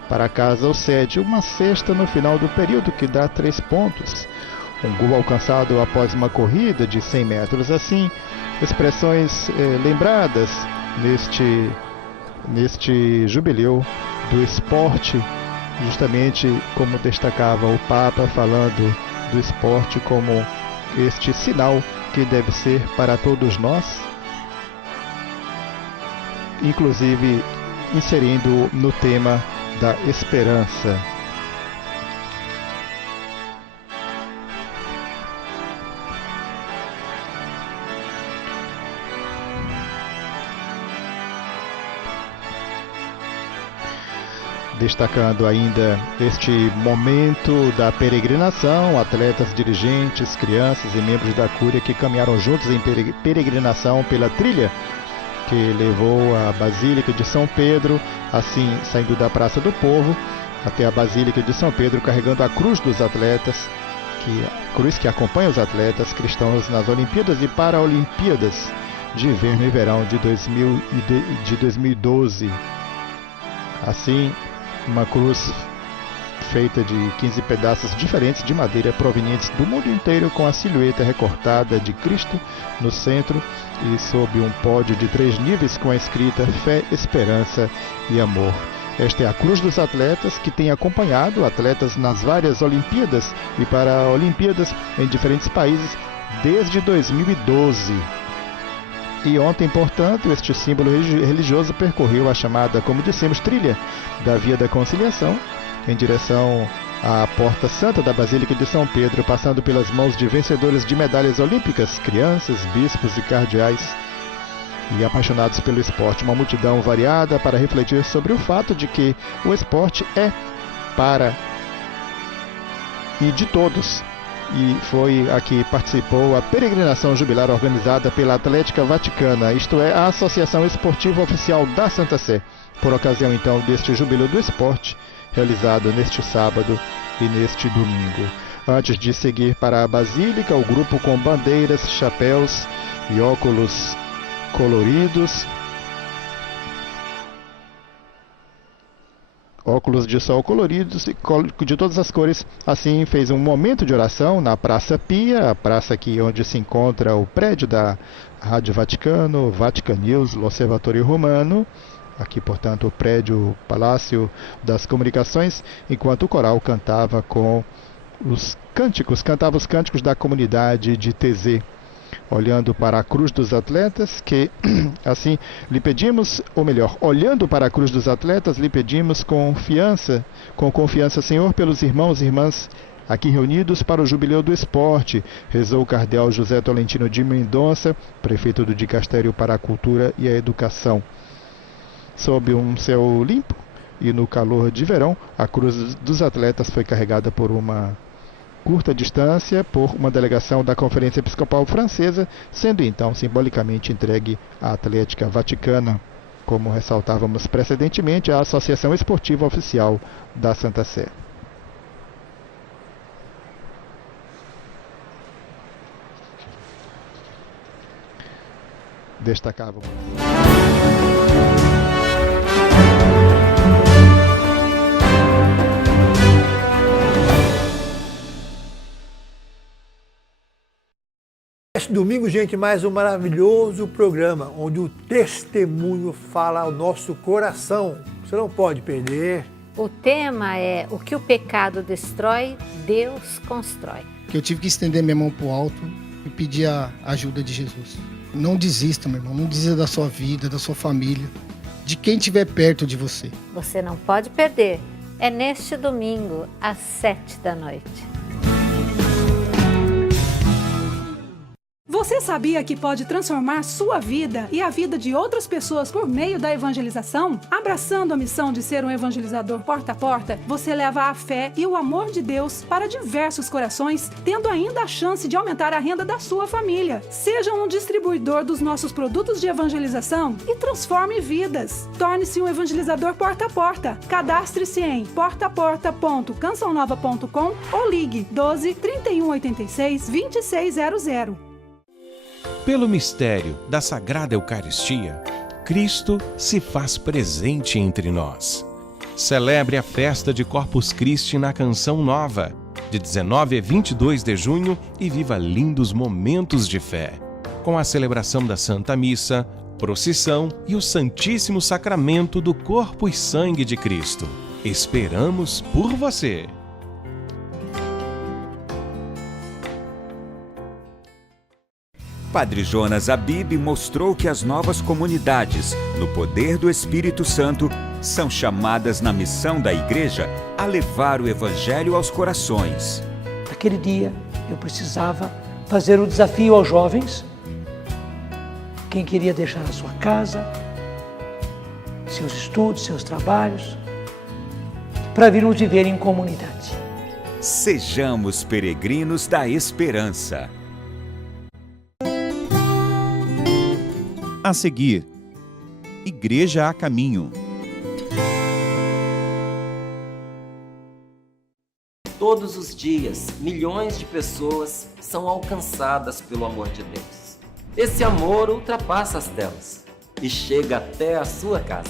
para casa o sede, uma cesta no final do período que dá 3 pontos, um gol alcançado após uma corrida de 100 metros. Assim, expressões lembradas neste jubileu do esporte, justamente como destacava o Papa, falando do esporte como este sinal que deve ser para todos nós, inclusive inserindo no tema da esperança. Destacando ainda este momento da peregrinação, atletas, dirigentes, crianças e membros da Cúria que caminharam juntos em peregrinação pela trilha que levou a Basílica de São Pedro, assim saindo da Praça do Povo até a Basílica de São Pedro, carregando a cruz dos atletas, a cruz que acompanha os atletas cristãos nas Olimpíadas e Paraolimpíadas de Inverno e Verão de 2012. Assim, uma cruz feita de 15 pedaços diferentes de madeira provenientes do mundo inteiro, com a silhueta recortada de Cristo no centro e sob um pódio de 3 níveis com a escrita Fé, Esperança e Amor. Esta é a cruz dos atletas, que tem acompanhado atletas nas várias Olimpíadas e Paraolimpíadas em diferentes países desde 2012. E ontem, portanto, este símbolo religioso percorreu a chamada, como dissemos, trilha da Via da Conciliação, em direção à Porta Santa da Basílica de São Pedro, passando pelas mãos de vencedores de medalhas olímpicas, crianças, bispos e cardeais, e apaixonados pelo esporte. Uma multidão variada para refletir sobre o fato de que o esporte é para e de todos, e foi a que participou a peregrinação jubilar organizada pela Atlética Vaticana, isto é, a Associação Esportiva Oficial da Santa Sé, por ocasião então deste Júbilo do Esporte, realizado neste sábado e neste domingo. Antes de seguir para a Basílica, o grupo com bandeiras, chapéus e óculos coloridos, óculos de sol coloridos de todas as cores, assim fez um momento de oração na Praça Pia, a praça aqui onde se encontra o prédio da Rádio Vaticano, Vatican News, o Observatório Romano, aqui portanto o prédio Palácio das Comunicações, enquanto o coral cantava os cânticos da comunidade de TZ, olhando para a cruz dos atletas, que assim lhe pedimos, ou melhor, olhando para a cruz dos atletas, lhe pedimos com confiança, Senhor, pelos irmãos e irmãs aqui reunidos para o Jubileu do Esporte, rezou o cardeal José Tolentino de Mendonça, prefeito do Dicastério para a Cultura e a Educação. Sob um céu limpo e no calor de verão, a cruz dos atletas foi carregada por uma curta distância por uma delegação da Conferência Episcopal Francesa, sendo então simbolicamente entregue à Atlética Vaticana, como ressaltávamos precedentemente, a Associação Esportiva Oficial da Santa Sé. Destacávamos. Este domingo, gente, mais um maravilhoso programa, onde o testemunho fala ao nosso coração. Você não pode perder. O tema é: o que o pecado destrói, Deus constrói. Eu tive que estender minha mão para o alto e pedir a ajuda de Jesus. Não desista, meu irmão, não desista da sua vida, da sua família, de quem estiver perto de você. Você não pode perder. É neste domingo, às 7h. Você sabia que pode transformar sua vida e a vida de outras pessoas por meio da evangelização? Abraçando a missão de ser um evangelizador porta a porta, você leva a fé e o amor de Deus para diversos corações, tendo ainda a chance de aumentar a renda da sua família. Seja um distribuidor dos nossos produtos de evangelização e transforme vidas. Torne-se um evangelizador porta a porta. Cadastre-se em portaporta.cançãonova.com ou ligue 12 3186 2600. Pelo mistério da Sagrada Eucaristia, Cristo se faz presente entre nós. Celebre a festa de Corpus Christi na Canção Nova, de 19 a 22 de junho, e viva lindos momentos de fé, com a celebração da Santa Missa, procissão e o Santíssimo Sacramento do Corpo e Sangue de Cristo. Esperamos por você! Padre Jonas Abib mostrou que as novas comunidades, no poder do Espírito Santo, são chamadas na missão da Igreja a levar o Evangelho aos corações. Naquele dia, eu precisava fazer o desafio aos jovens, quem queria deixar a sua casa, seus estudos, seus trabalhos, para virmos viver em comunidade. Sejamos peregrinos da esperança. A seguir, Igreja a Caminho. Todos os dias, milhões de pessoas são alcançadas pelo amor de Deus. Esse amor ultrapassa as telas e chega até a sua casa.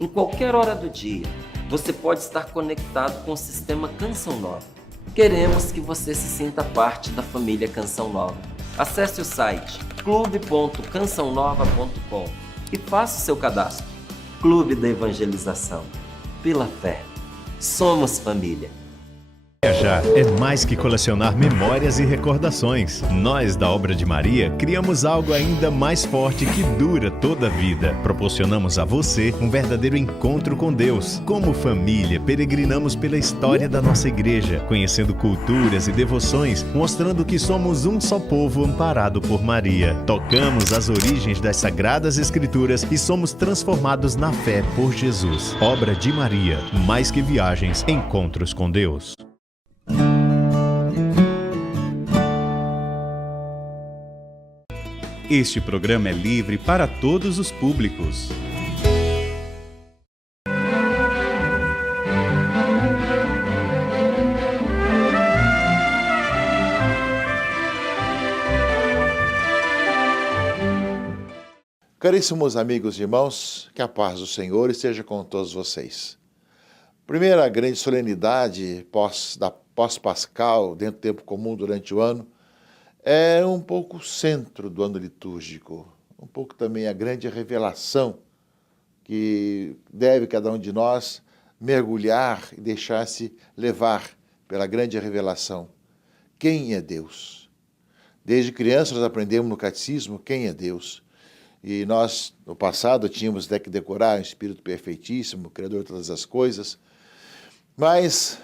Em qualquer hora do dia, você pode estar conectado com o sistema Canção Nova. Queremos que você se sinta parte da família Canção Nova. Acesse o site clube.cançãonova.com e faça o seu cadastro. Clube da Evangelização. Pela fé. Somos família. Viajar é mais que colecionar memórias e recordações. Nós, da Obra de Maria, criamos algo ainda mais forte que dura toda a vida. Proporcionamos a você um verdadeiro encontro com Deus. Como família, peregrinamos pela história da nossa igreja, conhecendo culturas e devoções, mostrando que somos um só povo amparado por Maria. Tocamos as origens das Sagradas Escrituras e somos transformados na fé por Jesus. Obra de Maria, mais que viagens, encontros com Deus. Este programa é livre para todos os públicos. Caríssimos amigos e irmãos, que a paz do Senhor esteja com todos vocês. Primeira grande solenidade pós-pascal, dentro do tempo comum durante o ano, é um pouco o centro do ano litúrgico, um pouco também a grande revelação que deve cada um de nós mergulhar e deixar-se levar pela grande revelação. Quem é Deus? Desde criança nós aprendemos no catecismo quem é Deus. E nós, no passado, tínhamos que decorar um Espírito perfeitíssimo, Criador de todas as coisas. Mas,